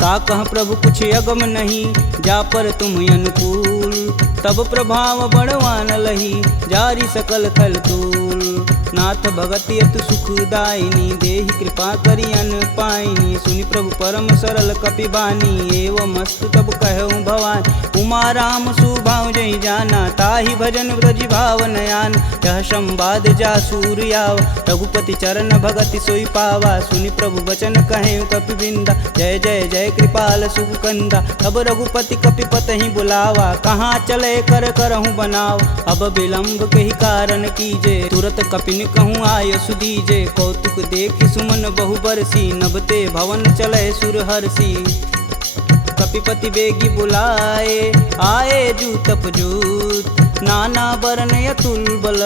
का कह प्रभु कुछ अगम नहीं, जा पर तुम अनुकूल। तब प्रभाव बड़वान लही, जारी सकल खल तूल। नाथ भगति अतु सुखदायिनी, देहि कृपा करि अन पाइनी। सुनि प्रभु परम सरल कपि बानी, एवं मस्तु तब कहूँ भवानी। उमा राम सुभाव जहि जाना, ताहि भजन ब्रज भाव नयान। यह संवाद जासूर आवा, रघुपति चरण भगति सोई पावा। सुनि प्रभु बचन कहें कपि बिंदा, जय जय जय कृपाल सुख कंदा। तब रघुपति कपि पतहि बुलावा, कहाँ चले कर करहूँ बनाव। अब विलंब के ही कारण कीजे, तुरत कपिन कहूँ आय सुदीजे। कौतुक देखि सुमन बहु बरसी, नभते भवन चले सुर हर्षि। कपिपति बेगी बुलाए, आए जूतप जूत। नाना बरन अतुल बल,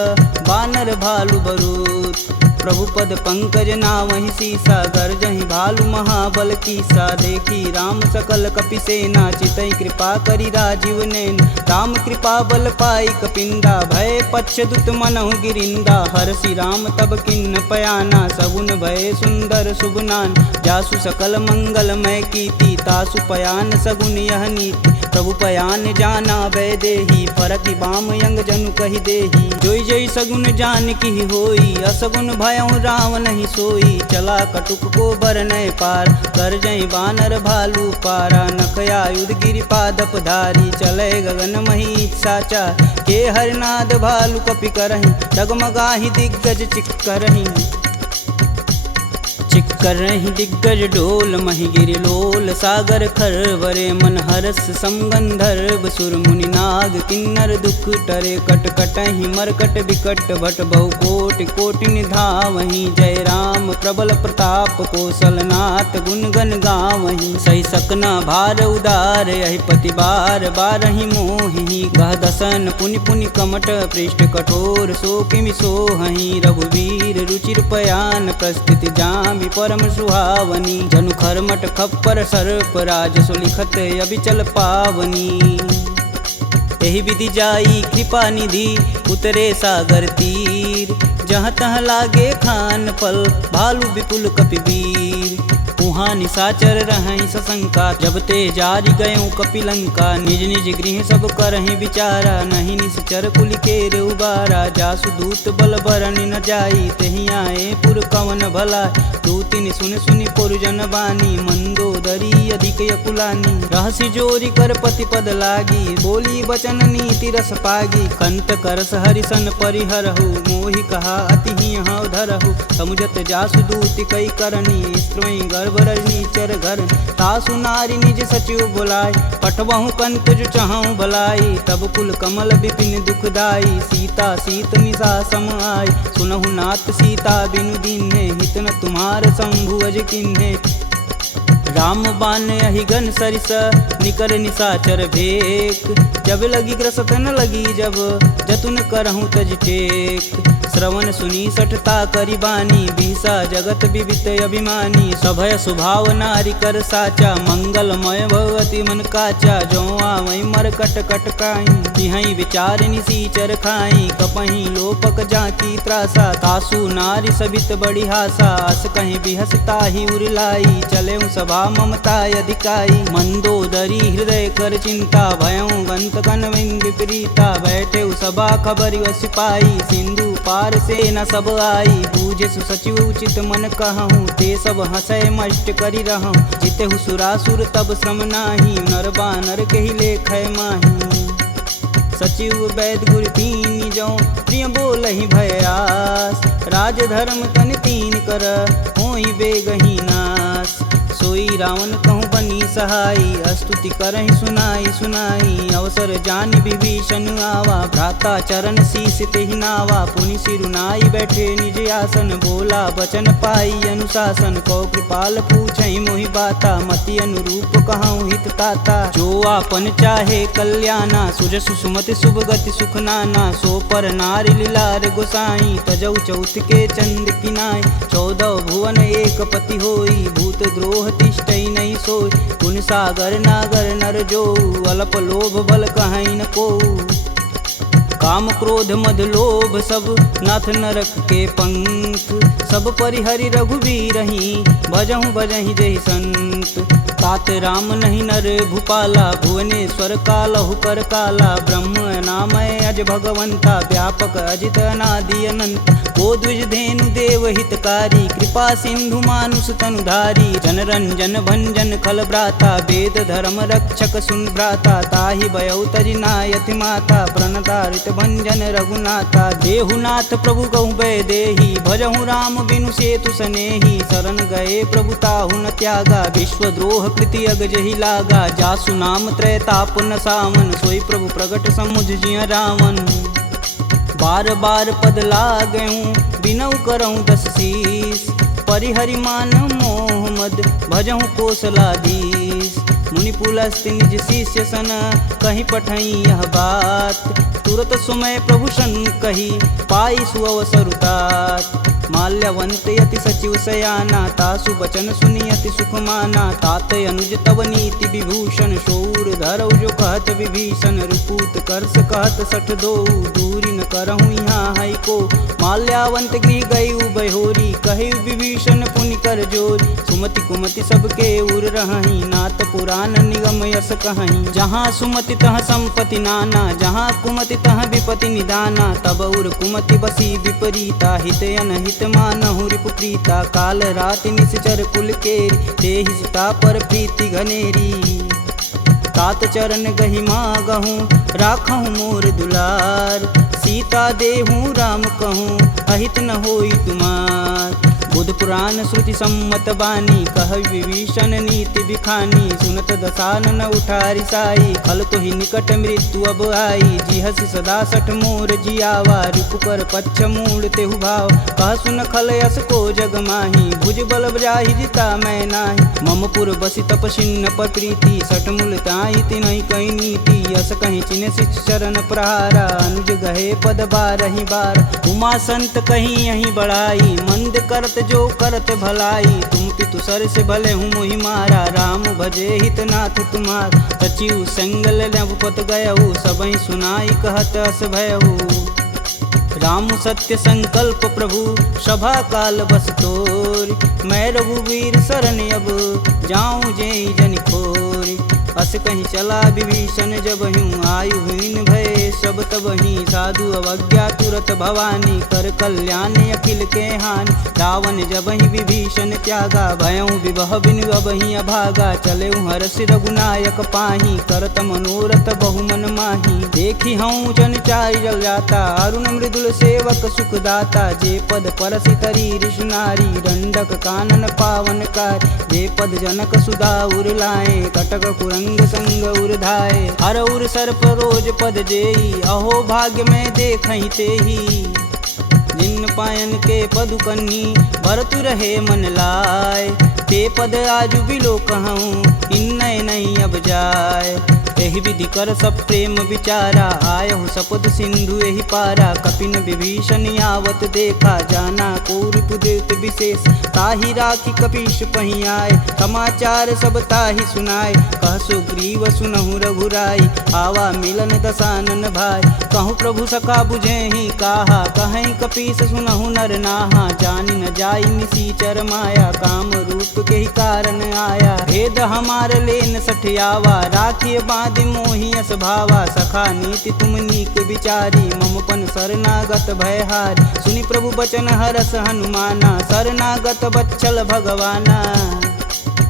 बानर भालु बरूत। प्रभु पद पंकज नावहि सीसा, गर्जहि भालु महाबल कीसा। देखी राम सकल कपि सेना, चितई कृपा करि राजीव नैन। राम कृपा बल पाई कपिंदा, भय पच्छ दुत मनहु गिरिंदा। हरषि राम तब किन्न पयाना, सगुन भय सुंदर शुभ नान। जासु सकल मंगलमय कीर्ति, तासु पयान सगुन यह नीति। प्रभु पयान जाना भय देही, फरकि बाम यंग जनु कहि देही। जोई जोई सगुन जान की होई, असगुन भयउ रावण ही सोई। चला कटुक को बरनय पार, कर जय बानर भालू पारा। नखया युध गिरि पादप धारी, चले गगन मही साचा। के हरनाद भालू कपि करहि, डगमगाहि दिग्गज चिक्करहि। चिक्करहि दिग्गज डोल, महि गिरि लोल सागर खरवरे। मन हरस समगंधर्व सुर मुनि नाग किन्नर दुख टरे कट कटहि मरकट विकट भट बहु कोटि कोटि निधावहि जय राम प्रबल प्रताप कौशलनाथ गुण गण गावहि सही सकना भार उदार यही पति बार बारहि मोहि गह दसन पुनि पुनि कमट पृष्ठ कठोर सो किमि सोहहि रघुवीर रुचिर पयान प्रस्थिति जामि परम सुहावनी जनु खरमट खप्पर सर्प राज सुलिखत अबिचल पावनी यही विधि जाई कृपा निधि उतरे सागर तीर जहाँ तहाँ लागे खान पल भालू विपुल कपिवीर उहाँ निशाचर रहहि सशंका जब ते जारि गयों कपिलंका निज निज गृह सब करहि विचारा नहीं निश्चर कुल केर उबारा जासु दूत बल बरनि न जाई तेहि आए पुर कवन भला दूतिन सुन सुनि पुरजन बानी मंदोदरी अधिक यकुलानी रहसि जोरी कर पति पद लागी बोली बचन नीति रस पागी कंत करस हरिसन परिहरहु मोहि कहा अति हौ धरहु समुझत जासु दूति कई करनी स्त्रोई गर्भ रजनी चर घर तासु नारी निज सचिव बुलाय पठवहु कंत जो चहु भलाई तब कुल कमल विपिन दुखदाई सीता सीत निशा सम आय सुनहु नाथ सीता बिनु दीन्हे हित न तुम्हार शंभु अज किन्हे राम बान अहिगन सरिस निकर निशाचर भेक जब लगी ग्रसत न लगी जब जतुन करहूँ तज टेक श्रवण सुनी सठता करी बानी बिहसा जगत विवित अभिमानी सभय स्वभाव नारी कर साचा मंगलमय भगवती मन काचा जो आवै मर कट कट काई तिहै विचार निसीचर खाई कपहि लोपक जाकी त्रासा तासु नारी सबित बड़ी हासा अस कहीं बिहसता ही उरलाई चले सभा ममता अधिकाई मंदोदरी हृदय कर चिंता भयं गंत कन विपरीता बैठे सभा खबर सिपाही सिंधु पार से न सब आई बूझे सुसचिव उचित मन कहूँ ते सब हंसय मष्ट करी रहूँ जिते सुरासुर तब श्रम नाही नर बानर के ही लेख माही सचिव वैद गुरु तीन जो प्रिय बोल ही भयास राज धर्म तन तीन कर होई बेगही नास सोई रावण कहूँ बनी सहाई स्तुति करहि सुनाई सुनाई अवसर जान विभीषण आवा भ्राता चरण शीस तेहि नावा पुनि सिरुनाई बैठे निज आसन बोला बचन पाई अनुशासन कौ कृपाल पूछहि मोहि बाता मति अनुरूप कहूँ हित ताता जो आपन चाहे कल्याणा सुजस सुमति शुभ गति सुख नाना सो पर नारी लीलार गोसाई तजौ चौथ के चंद किनाय 14 भुवन एक पति होई भूत द्रोह तिष्ठई नहीं सोई गुण सागर नागर नर जो अल्प लोभ बल कहीं न को काम क्रोध मद लोभ सब नाथ नरक के पंख सब परिहरि रघुवीर ही भजहु भजहि जहि संत तात राम नहीं नर भूपाला भुवनेश्वर कालहु कर काला ब्रह्म नामय अज भगवंता व्यापक अजित अनादि अनंत को द्विज धेनु देव हितकारी कृपा सिंधु मानुष तनुधारी जन रंजन भंजन खल भ्राता वेद धर्म रक्षक सुन भ्राता ताहि भयउ तजि नायति माता प्रणतारित भंजन रघुनाथा देहुनाथ प्रभु गहु भय देहि भजहु राम बिनु सेतु सनेहि शरण गए प्रभु ताहु न त्यागा विश्वद्रोह कृति अग जहि लागा जासु नाम त्रैताप न सावन सोई प्रभु प्रगट समुझ जिय रावण बार बार पद लागऊं बिनऊ करऊं 10 शीस परिहरि मान मोह मद भजहु कोसलाधीश मुनि पुलस्त्य निज शिष्य सन कहीं पठई यह बात तुरत सुमय प्रभु सन कही पाई सुअवसरुतात माल्यवंत यति सचिव सयाना तासु बचन सुनि अति सुख माना तात अनुज तव नीति विभूषण शौर धरऊ जो कहत विभीषण रुपूत करस कहत सठ दो दूरी न करहूँ यहाँ है को माल्यावंत गृह गई बहोरी कही विभीषण पुनि कर जोरी सुमति कुमति सबके उर रही नाथ पुराण निगम यस कहीं जहाँ सुमति तह संपत्ति नाना जहाँ कुमति तह विपति निदाना तब उर कुमति बसी विपरीता हित अनहित मानहु रिपुप्रीता काल राति निश्चर कुल केरी तेहि सुता पर प्रीति घनेरी तात चरण गहि मागहूँ राखहूँ मोर दुलार सीता देहूँ राम कहूँ अहित न होई तुमार बुध पुराण श्रुति सम्मत बानी, कह विभीषण नीति बिखानी। सुनत दसानन उठारी साई, खल तो ही निकट मृत्यु अब आई। जिहसि सदा सठ मोर जियावा, रिपुकर पच्छ मूड़ तेहु भाव। कह सुन खल यस को जग माही, भुज बल जाहि जिता मैं नाही। मम पुर बसि तपसिन्न पर प्रीति, सठ मूल ताहि तिन्हि कही नीति। यस कहीं चिन्ह शिष चरण प्रहारा, अनुज गहे पद बारहि बार। उमा संत कहीं यही बढ़ाई, मंद करत जो करत भलाई। तुम पितु सर से भले हूँ मोहि मारा, राम भजे हित नाथ तुम्हार। सचिव संगल नवपत गयहु, सबहि सुनाई कहत अस भयहु। राम सत्य संकल्प प्रभु, सभा काल बस तोरि। मैं रघुवीर शरण अब, जाऊं जेहि जनि खोरि। अस कहीं चला विभीषण जब हूँ, आयुहीन भय सब तबहि। साधु अवज्ञा तुरत भवानी, कर कल्याण अखिल के हानि। रावण जबहि विभीषण त्यागा, भयउ विभह बिनु अबहि अभागा। चलेउ हरष रघुनायक पाही, करत मनोरथ बहु मन माही। देखी हूँ जन चारि जल जाता, अरुण मृदुल सेवक सुखदाता। जे पद परसि तरी ऋषि नारी, दंडक कानन पावन कार। जे पद जनक सुधा उर लाए, कटक कुरंग संग उर्धाए। हर उर सर्प रोज पद जेई, अहो भाग्य में देखहि तेहि। जिन पायन के पदु कन्ही, भरतु रहे मन लाय। ते पद आजु बिलो कहूँ, इन्नय नहीं अब जाय। एहि विधि कर सब प्रेम विचारा, आयहु सपद सिंधु एहि पारा। कपिन विभीषण आवत देखा, जाना कौरव देत विशेष। ताहि राखी कपीश पहि आए, समाचार सब ताहि सुनाए। कह सुग्रीव सुनहु रघुराई, आवा मिलन दसानन भाई। कहूँ प्रभु सखा बुझेहि काहा, कहीं कपीस सुनहु नर नाहा। जानि न जाई निसीचर माया, काम रूप के ही कारण आया। भेद हमार लेन सठियावा, राखिए बांधि मोहि यस भावा। सखा नीति तुम नीक विचारी, ममपन शरणागत भयहारी। सुनि प्रभु बचन हरस हनुमाना, शरणागत बच्चल भगवाना।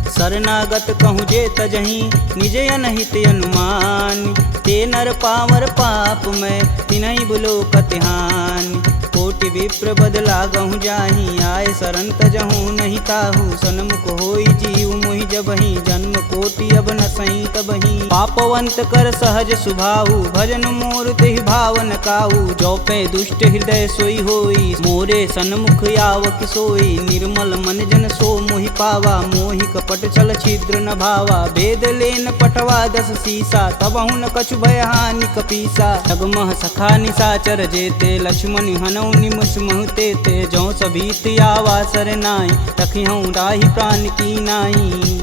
शरणागत कहूँ जे तजहि, निज अनहित अनुमान। ते नर पावर पाप में, तिन्हि बुलोकत हानि। कोटि विप्र बदला गहूँ जाहि, आए शरण तजहूँ नहीं ताहू। सन्मुख होई जीव मोहि जबहि, जन्म कोटि अब न सही तबहि। पापवंत कर सहज सुभाऊ, भजन मोर तेहि भावन काऊ। जो पे दुष्ट हृदय सोई होई, मोरे सन्मुख आव किसोई। निर्मल मन जन सो मोहि पावा, मोहि कपट छल छिद्र न भावा। भेद लेन पटवा दस सीसा, तबहु न कछु भय हानि कपीसा। जगमह सखा निशाचर जेते, लक्ष्मण हनौ निमस महते ते। जौ सभीत आवा सरनाई, तखिहूँ राहि प्राण की नाई।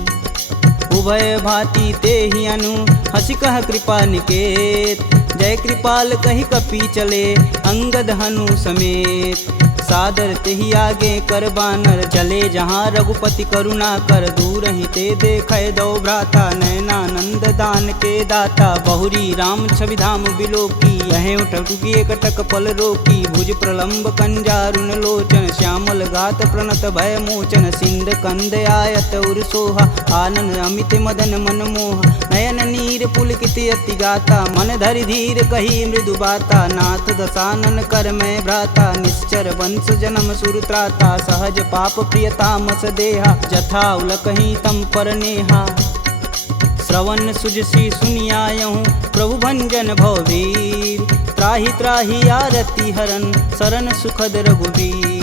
उभय भांति ते ही अनु, हसि कह कृपा निकेत। जय कृपाल कहि कपि चले, अंगद हनु समेत। सादर तेहि आगे कर बानर, चले जहाँ रघुपति करुणा कर। दूर ही ते देखै दो भ्राता, नयनानंद दान के दाता। बहुरी राम छवि धाम बिलोकी, यहें उठुकी एकटक पल रोकी। भुज प्रलंब कंजारुन लोचन, श्यामल गात प्रणत भय मोचन। सिंध कंद आयत उर सोहा, आनन अमित मदन मन मोह। नयन नीर पुलकित अति गाता, मन धरि धीर कही मृदु बाता। नाथ दसानन कर मैं भ्राता, निश्चर वंश जन्म सुर त्राता। सहज पाप प्रियतामस देहा, जथा उलकहि तम पर नेहा। श्रवण सुजसी सुनियायहूँ, प्रभु भंजन भववीर। त्राहि त्राहि आरती हरन, शरण सुखद रघुवीर।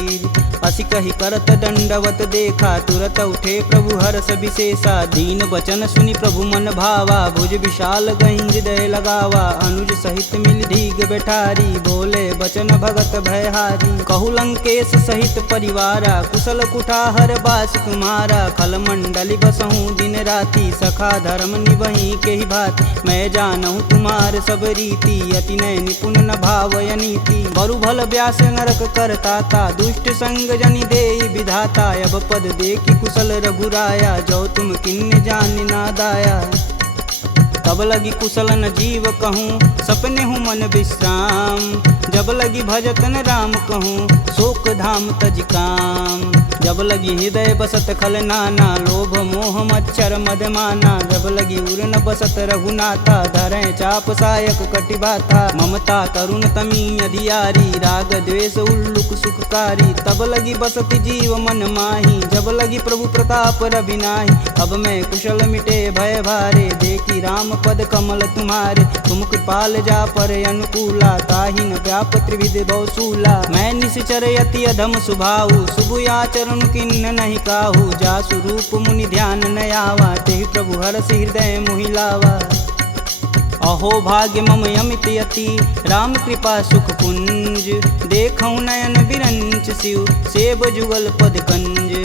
असी कही करत दंडवत देखा, तुरत उठे प्रभु हरष विशेषा। दीन बचन सुनि प्रभु मन भावा, भुज विशाल गहि हृदय लगावा। अनुज सहित मिल धीग बैठारी, बोले बचन भगत भयहारी। कहु लंकेश सहित परिवारा, कुशल कुठाहर बास तुम्हारा। खल मंडली बसहूँ दिन राति, सखा धर्म निबहि के ही भात। मैं जानहूँ तुम्हार सब रीति, अति नय निपुण न भावय नीति। बरु भल व्यास नरक करताता, दुष्ट संग जनि देई विधाता। अब पद देखि कुशल रघुराया, जो तुम किन्ने जान ना दाया। तब लगी कुशल न जीव कहूँ, सपने हूँ मन विश्राम। जब लगी भजतन राम कहूँ, शोक धाम तज काम। जब लगी हृदय बसत खल नाना, लोभ मोह मच्छर मदमाना, जब लगी उर न बसत रघुनाथा, धरें चाप सायक कटिबाथा, ममता करुण तमी अधियारी, राग द्वेष उल्लुक सुखकारी, तब लगी बसत जीव मन माही, जब लगी प्रभु प्रताप रविनाही, अब मैं कुशल मिटे भय भारे, देखी राम पद कमल तुम्हारे, तुम कृपाल जा पर अनुकूला, ताहि न व्याप त्रिविध बहुसूला, मैं निश्चर यति अधम सुभाऊ, शुभ आचरण किन्न नहीं काहू, जासु रूप मुनि ध्यान न आवा, तेहि प्रभु हरष हृदय मोहि लावा। अहो भाग्य मम यमित यति, राम कृपा सुख पुंज, देखऊँ नयन बिरंच शिव, सेब जुगल पद कंज,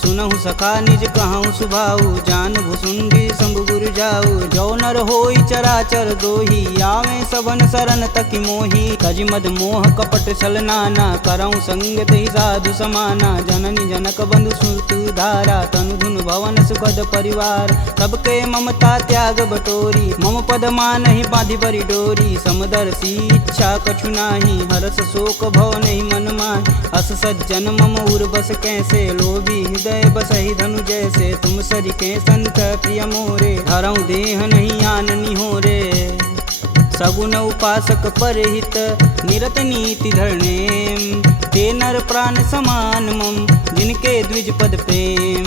सुनहु सखा निज कहूँ सुभाऊ, जान भुसुंडी शंभु गुरु जाऊ, जो नर होई चराचर द्रोही, आवे सबन शरण तकि मोही, तज मद मोह कपट छल नाना, करऊँ संगत ही साधु समाना, जननी जनक बंधु सुत धारा, तनु धुन भवन सुखद परिवार, सबके ममता त्याग बटोरी, मम पद मानहि बांधि बरी डोरी, समदर्शी इच्छा कछु नाही, हरस शोक भव नहीं मन माहि, अस सज्जन मम उर बस कैसे, लोभी हृदय बसहि धनु जैसे, तुम सरिके संत प्रिय मोरे, धरऊँ देह नहीं आननी हो रे, सगुन उपासक परहित, निरत नीति धरणेम, ते नर प्राण समान मम, जिनके द्विज पद प्रेम,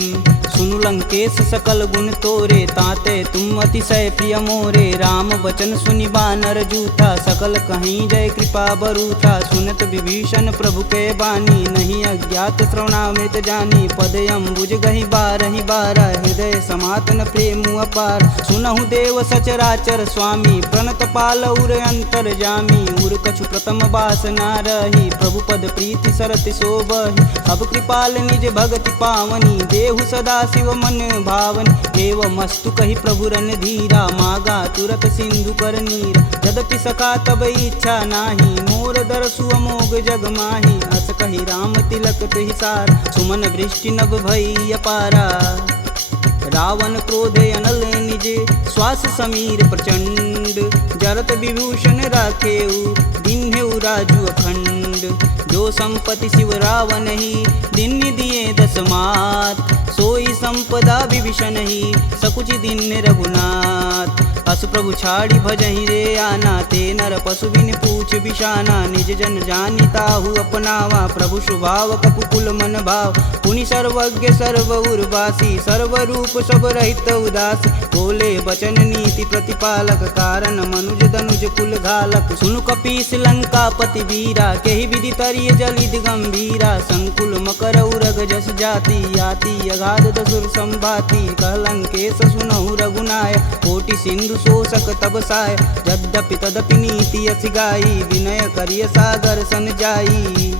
सुनु लंकेश सकल गुण तोरे, ताते तुम अतिशय प्रिय मोरे, राम बचन सुनि बानर जूथा, सकल कहीं जय कृपा बरूथा, सुनत विभीषण प्रभु के बानी, नहीं अज्ञात श्रवणामृत जानी, पद अम्बुज गहि बारहि बारा, हृदय समातन प्रेम अपार, सुनहु देव सचराचर स्वामी, प्रणत पाल उर अंतर जामी, उर कछु प्रथम बास ना रही, प्रभु पद प्रीति सरति शोभहि, अब कृपाल निज भगति पावनी, देहु सदा शिव मन भावन, एवं मस्तु कही प्रभु रन धीरा, मागा तुरत सिंधु कर नीर, यद्यपि सका तब इच्छा नाही, मोर दरसु अमोघ जग माही, अस कही राम तिलक तुहिसार, सुमन वृष्टि नभ भई अपारा, रावण क्रोध अनल निज, श्वास समीर प्रचंड, जरत विभूषण राखेऊ, दिन्हेऊ राजु अखंड, जो संपत्ति शिव रावण ही, दिन दिए दस मात, सोई संपदा विभीषण ही, सकुच दिन रघुनाथ, अस प्रभु छाड़ी भजहि रे आना, ते नर पशु बिन पूछ बिशाना, निज जन जानि ताहु अपनावा, प्रभु स्वभाव कपुकुल मन भाव, पुनि सर्वज्ञ सर्व उर्वासी, सर्व रूप सब रहित उदासी, बोले बचन नीति प्रतिपालक, कारण मनुज धनुज कुल घालक, सुनु कपीस लंकापति वीरा, केहि विधि तरिय जलिद गंभीरा, संकुल मकर उरग जस जाति, याति अगाध दसुर संभाति, कहलंकेश सुनहु रघुनाय, कोटि सिंधु शोषक तब साय, यद्यपि तदपि नीति अति गाई, विनय करिय सागर सन जाई,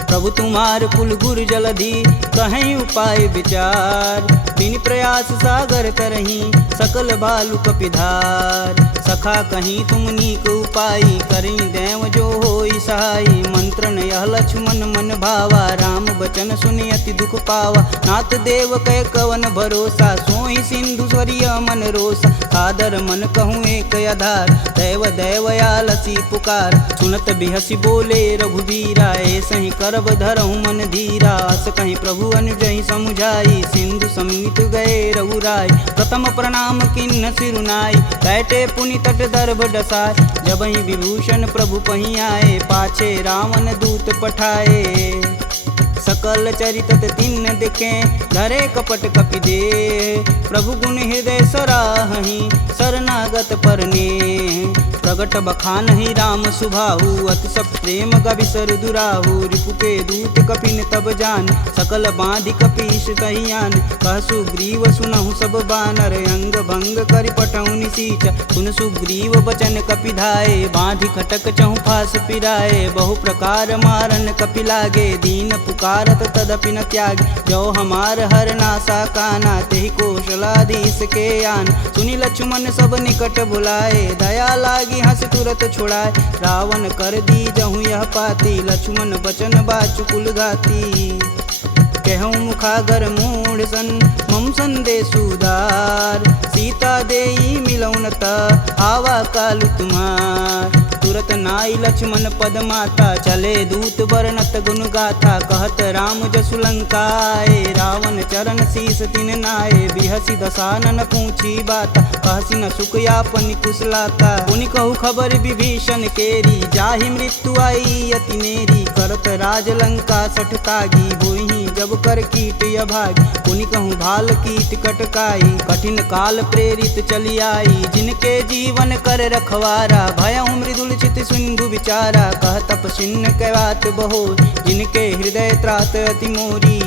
प्रभु तुम्हार कुल गुर जलधि, कहीं उपाय विचार, बिन प्रयास सागर तरही, सकल भालु कपिधार, सखा कहीं तुम नीक उपाय, करी देव जो होई सहाई, मंत्रन यह लक्ष्मण मन भावा, राम बचन सुनि अति दुख पावा, नाथ देव कै कवन भरोसा, सोई सिंधु स्वरिय मन रोसा, आदर मन कहूँ एक आधार, दैव दैवयालसी पुकार, सुनत बिहसी बोले रघुबीरा, ऐसे ही करब धरहु मन धीरा, अस कहीं प्रभु अनुजहि समुझाई, सिंधु समीत गए रघुराय, प्रथम प्रणाम किन्न सिरुनाई, बैठे पुनि तट दर्भ डसाय, जबहि विभूषण प्रभु पही आए, पाछे रावण दूत पठाए, सकल चरित तिन्न दिखे, धरे कपट कपि दे, प्रभु गुण हृदय सराहि, शरणागत परने, प्रगट बखानहि राम सुभाहु, अति सब प्रेम गविसर दुराहु, रिपु के दूत कपिन तब जान, सकल बांधि कपीश कहियान, कह सुग्रीव सुनहु सब बानर, अंग भंग करि पटौनि निसीच, सुन सुग्रीव बचन कपिधाए, बांधि खटक चहु फास पिराए, बहु प्रकार मारन कपि लागे, दीन पुकारत तदपि न त्यागे, जो हमार हर नासा काना, तेहि कौशलाधीश के आन, सुनि लक्ष्मण सब निकट बुलाए, दया लागी हंस तुरत छुड़ाए, रावण कर दी जहूँ यह पाती, लक्ष्मण बचन बाचुकुल घाती, कहूँ मुखागर मूढ़ सन, मम संदेश उदार, सीता देई मिलौन ता, आवा कालु तुम्हार, तुरत नाई लक्ष्मण पद माता, चले दूत वर्णत गुण गाथा। कहत राम जसु लंकाए, रावण चरण शीस तिन नाये। बिहसी दसानन पूछी बात, कहसी न सुख यापन कुशलाता। पुनि कहु खबर विभीषण केरी, जाहि मृत्यु आई अति नेरी। करत राज लंका सठ तागी, होई जब कर कीट अभागी। पुनि कहूँ भाल कीट कटकाई, कठिन काल प्रेरित चली आई। जिनके जीवन कर रखवारा, भयउ मृदुल चित सिंधु विचारा। कह तपसिन्न कहवात बहो, जिनके हृदय त्रात अति मोरी।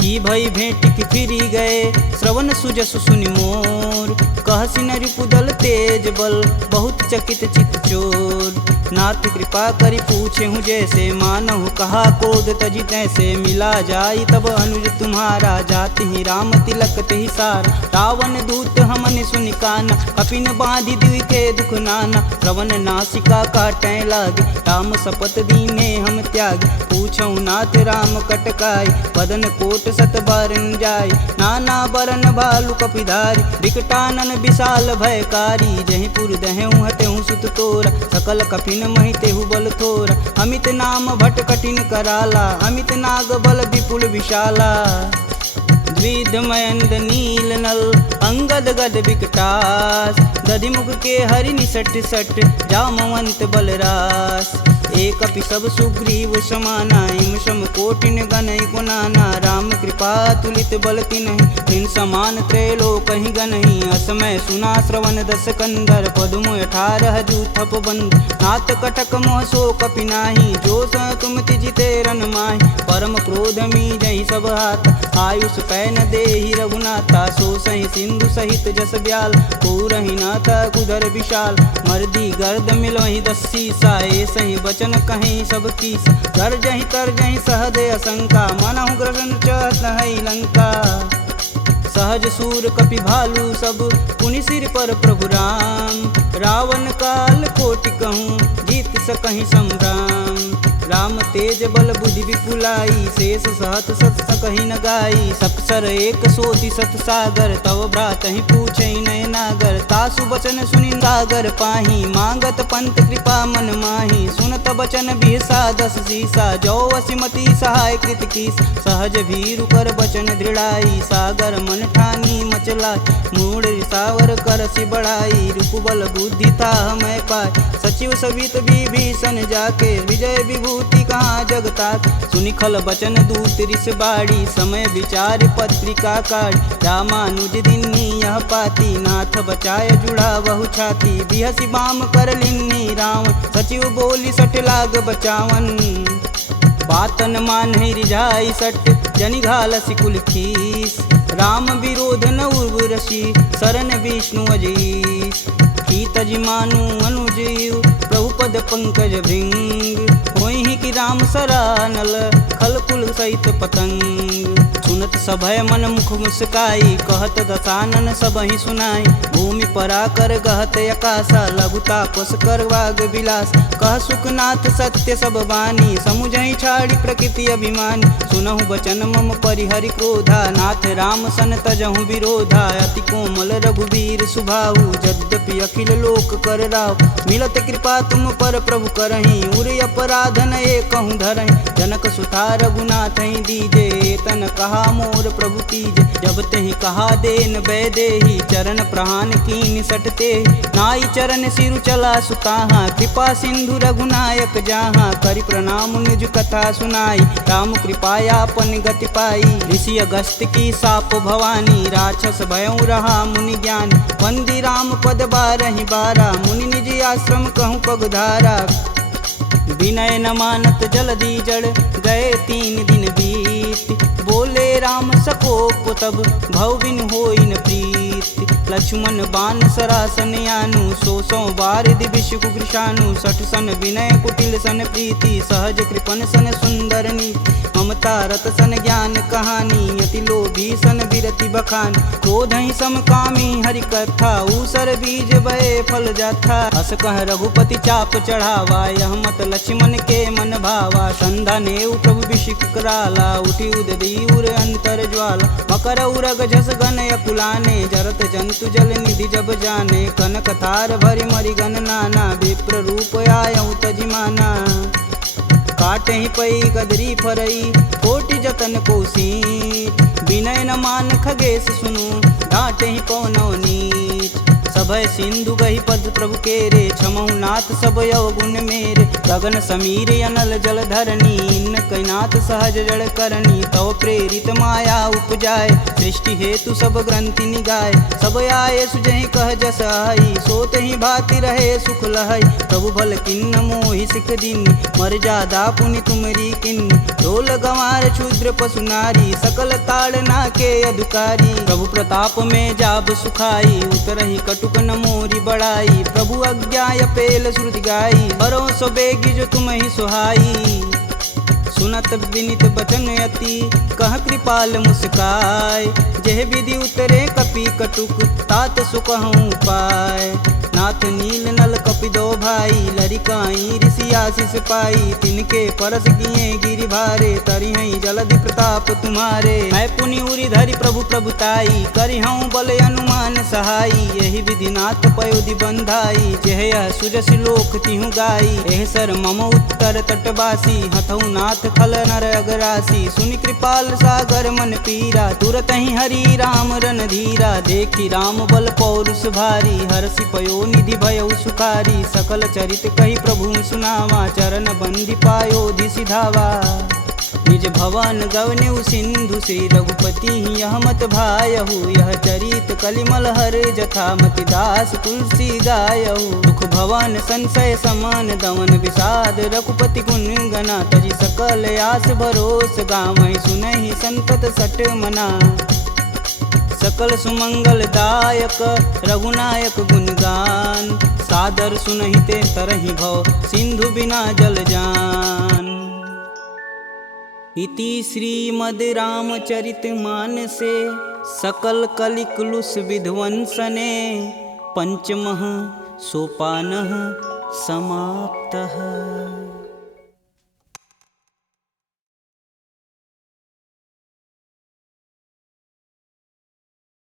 की भई भेंट की फिरी गए, श्रवण सुजस सुनि मोर। कहसी न रिपुदल तेज बल, बहुत चकित चित चोर। नाथ कृपा करि पूछे हूँ जैसे, मानहु कहा क्रोध तजि तैसे। मिला जाई तब अनुज तुम्हारा, जाति ही राम तिलक तेहि सार। रावण दूत हमन सुनि काना, कपिन बांधि दिव्य के दुख नाना। श्रवण नासिका काटै लागे, राम शपथ दीने हम त्याग। पूछऊ नाथ राम कटकाई, बदन कोट सत बारन जाय। नाना बरन भालु कपिधारी, विकटानन विशाल भयकारी। जहि पुर दहु हतेहु सुत तोरा, सकल कपिन महि तेहु बल थोरा। अमित नाम भट कठिन कराला, अमित नाग बल विपुल विशाला। द्विध मयंद नील नल, अंगद गद विकटास। दधिमुख के हरि निसट सट, जामवंत बलरास। एक अपि सब सुग्रीव समाना, इम सम कोटिन गनहि गुनाना। राम कृपा तुलित बल तिन्हि, तिन समान त्रैलोक ही गनहि। असमय सुना श्रवण दस कंदर, पदुम 18 जूथप बंद। नाथ कटक मोह सो कपि नाही, जो स तुम तिजिते रन माहि। परम क्रोध मी जहि सब हाथ, आयुष पै न देहि रघुनाथा। सो सहि सिंधु सहित जस ब्याल, पूरहि नाथ कुधर विशाल। मर्दी गर्द मिलहि 10 सीसा, सही बचन कहीं सब कीस। गर्जहि तरजहि सहदे असंका, मनहु ग्रसन चहत है लंका। सहज सूर कपि भालू सब, पुनि सिर पर प्रभु राम। रावण काल कोटि कहूँ, जीत सकहि संग्राम। राम तेज बल बुद्धि विपुलाई, शेष सहत सत सकहि न गाई। सपसर एक सोति सत सागर, तव भ्रातहि पूछहि नय नागर। तासु बचन सुनि सागर पाही, मांगत पंत कृपा मन माही। सुनत बचन बिहसा 10 सीसा, जो वसिमति सहाय कृत कीस। सहज भीरु कर बचन दृढ़ाई, सागर मन ठानी मचला। मूढ़ रिसावर करसि बढ़ाई, रूप बल बुद्धि था मैं पाय। सचिव सवित विभीषण जाके, विजय विभूति कहाँ जगतात। सुनि खल बचन दूत रिस बाड़ी, समय विचार पत्रिका काढ़। रामानुज दिन्नी यह पाती, नाथ बचाय जुड़ा बहु छाती। बिहसी बाम कर लिन्नी रावण, सचिव बोली सठ लाग बचावन। बातन मान रिझाई सट, जनि घालसि कुल खीस। राम विरोध न उर्वरसी, शरण विष्णु अजीस। की तज मानु अनुजीव, प्रभु पद पंकज भृंग। होहि कि राम सरानल, खल कुल सहित पतंग। सुनत सभय मन मुख मुस्काई, कहत दसानन सबहि सुनाई। भूमि परा कर गहत अकासा, लघुता पस कर वाग विलास। कह सुखनाथ सत्य सब बानी, समुझहि छाड़ी प्रकृति अभिमानी। सुनहु बचन मम परिहरि क्रोधा, नाथ राम सन तजहु विरोधा। अति कोमल रघुवीर सुभाऊ, यद्यपि अखिल लोक कर राव। मिलत कृपा तुम पर प्रभु करहि, उर अपराधन एकहु धरहि। जनक सुता रघुनाथ ही दीजे, तन कहा मोर प्रभु कीजे। जब तेहि कहा देन बैदेही, चरण प्रहान कीन सटते। नाई चरण सिरु चला सुताहा, कृपा सिंधु रघुनायक जहाँ। करि प्रणाम निज कथा सुनाई, राम कृपायापन गति पाई। ऋषि अगस्त की साप भवानी, राक्षस भयउ रहा मुनि ज्ञानी। वंदी राम पद 12 बारा, मुनि निज आश्रम कहूँ पगधारा। विनय न मानत जलधि जड़, गए 3 दिन बीत। बोले राम सकोप तब, भव बिन होई न प्रीत। लक्ष्मण बान सरासन यानु, 100 बार दिविश कुकृशानु। 60 सन विनय कुटिल सन प्रीति, सहज कृपन सन सुंदर नीति। ममता रत सन ज्ञान कहानी, यति लोभी सन विरति बखान। क्रोधहि समकामी हरि कथा, ऊसर बीज बए फल जाथा। अस कह रघुपति चाप चढ़ावा, यह मत लक्ष्मण के मन भावा। संधा नेउ प्रभु बिषिक कराला, उठी उददी उर अंतर ज्वाला। मकर उरग झस गन अकुलाने, जरत जंत हेतु जल निधि जब जाने, कनक थार भरि मरिगन नाना, विप्र रूप आयऊ तजिमाना। काटे ही पई गदरी फरई, कोटि जतन कोसीट, विनय न मान खगेश सुनु, डांटे ही पवनौ नीच। सभय सिंधु गही पद प्रभु केरे, छमहु नाथ सब अवगुण मेरे। गगन समीर अनल जल धरनी, इन कैनाथ सहज जड़ करनी। तव प्रेरित माया उपजाय, सृष्टि हेतु सब ग्रंथि निगाय। सब आये सुजहि कह जस आई, सोत ही भाति रहे सुख लहई। प्रभु भल किन्न मोहि सिख दीन, मर्यादा पुनि तुमरी किन्न। ढोल गंवार शूद्र पशु नारी, सकल ताड़ना के अधिकारी। प्रभु प्रताप में जाब सुखाई, उतरहि कटुक न मोरी बड़ाई। प्रभु आज्ञा पेल श्रुति गाई, बरो सो बेगी जो तुम ही सुहाई। सुनत विनित बचन अति, कह कृपाल मुस्काय। जेह विधि उतरे कपि कटुक, तात सुकहूँ पाय। नाथ नील नल कपि दो भाई, लरिकाई ऋषि आशीष पाई। तिनके परस किए गिरि भारे, तरिहई जलधि प्रताप तुम्हारे। मैं पुनि उरि धरि प्रभु प्रभुताई, करिहऊँ बल अनुमान सहाई। यही विधि नाथ पयोधि बंधाई, जेह यह सुजसि लोक तिहु गाई। एह सर मम उत्तर तटवासी, हथऊ नाथ खल नर अगरासी। सुनि कृपाल सागर मन पीरा, तुरत ही हरि राम रन धीरा। देखी राम बल पौरुष भारी, हरषि पयो निधि भयउ सुखारी। सकल चरित कही प्रभु सुनावा, चरण बंदी पायोधि सिधावा। निज भवन गवनेउ सिंधु श्री रघुपति यह मत भायहु। यह चरित कलिमल हर जथा, मति दास तुलसी गायहु। दुख भवन संशय समान, दमन विषाद रघुपति गुण गना। तजि सकल आस भरोस, गावहि सुनहि संतत सट मना। सकल सुमंगल दायक रघुनायक गुणगान, सादर सुनहि ते तरहि भव, सिंधु बिना जल जान। इति श्रीमद् रामचरित मानसे, सकल कलिकुलुष विध्वंसने। पंचमः सोपानः समाप्तः।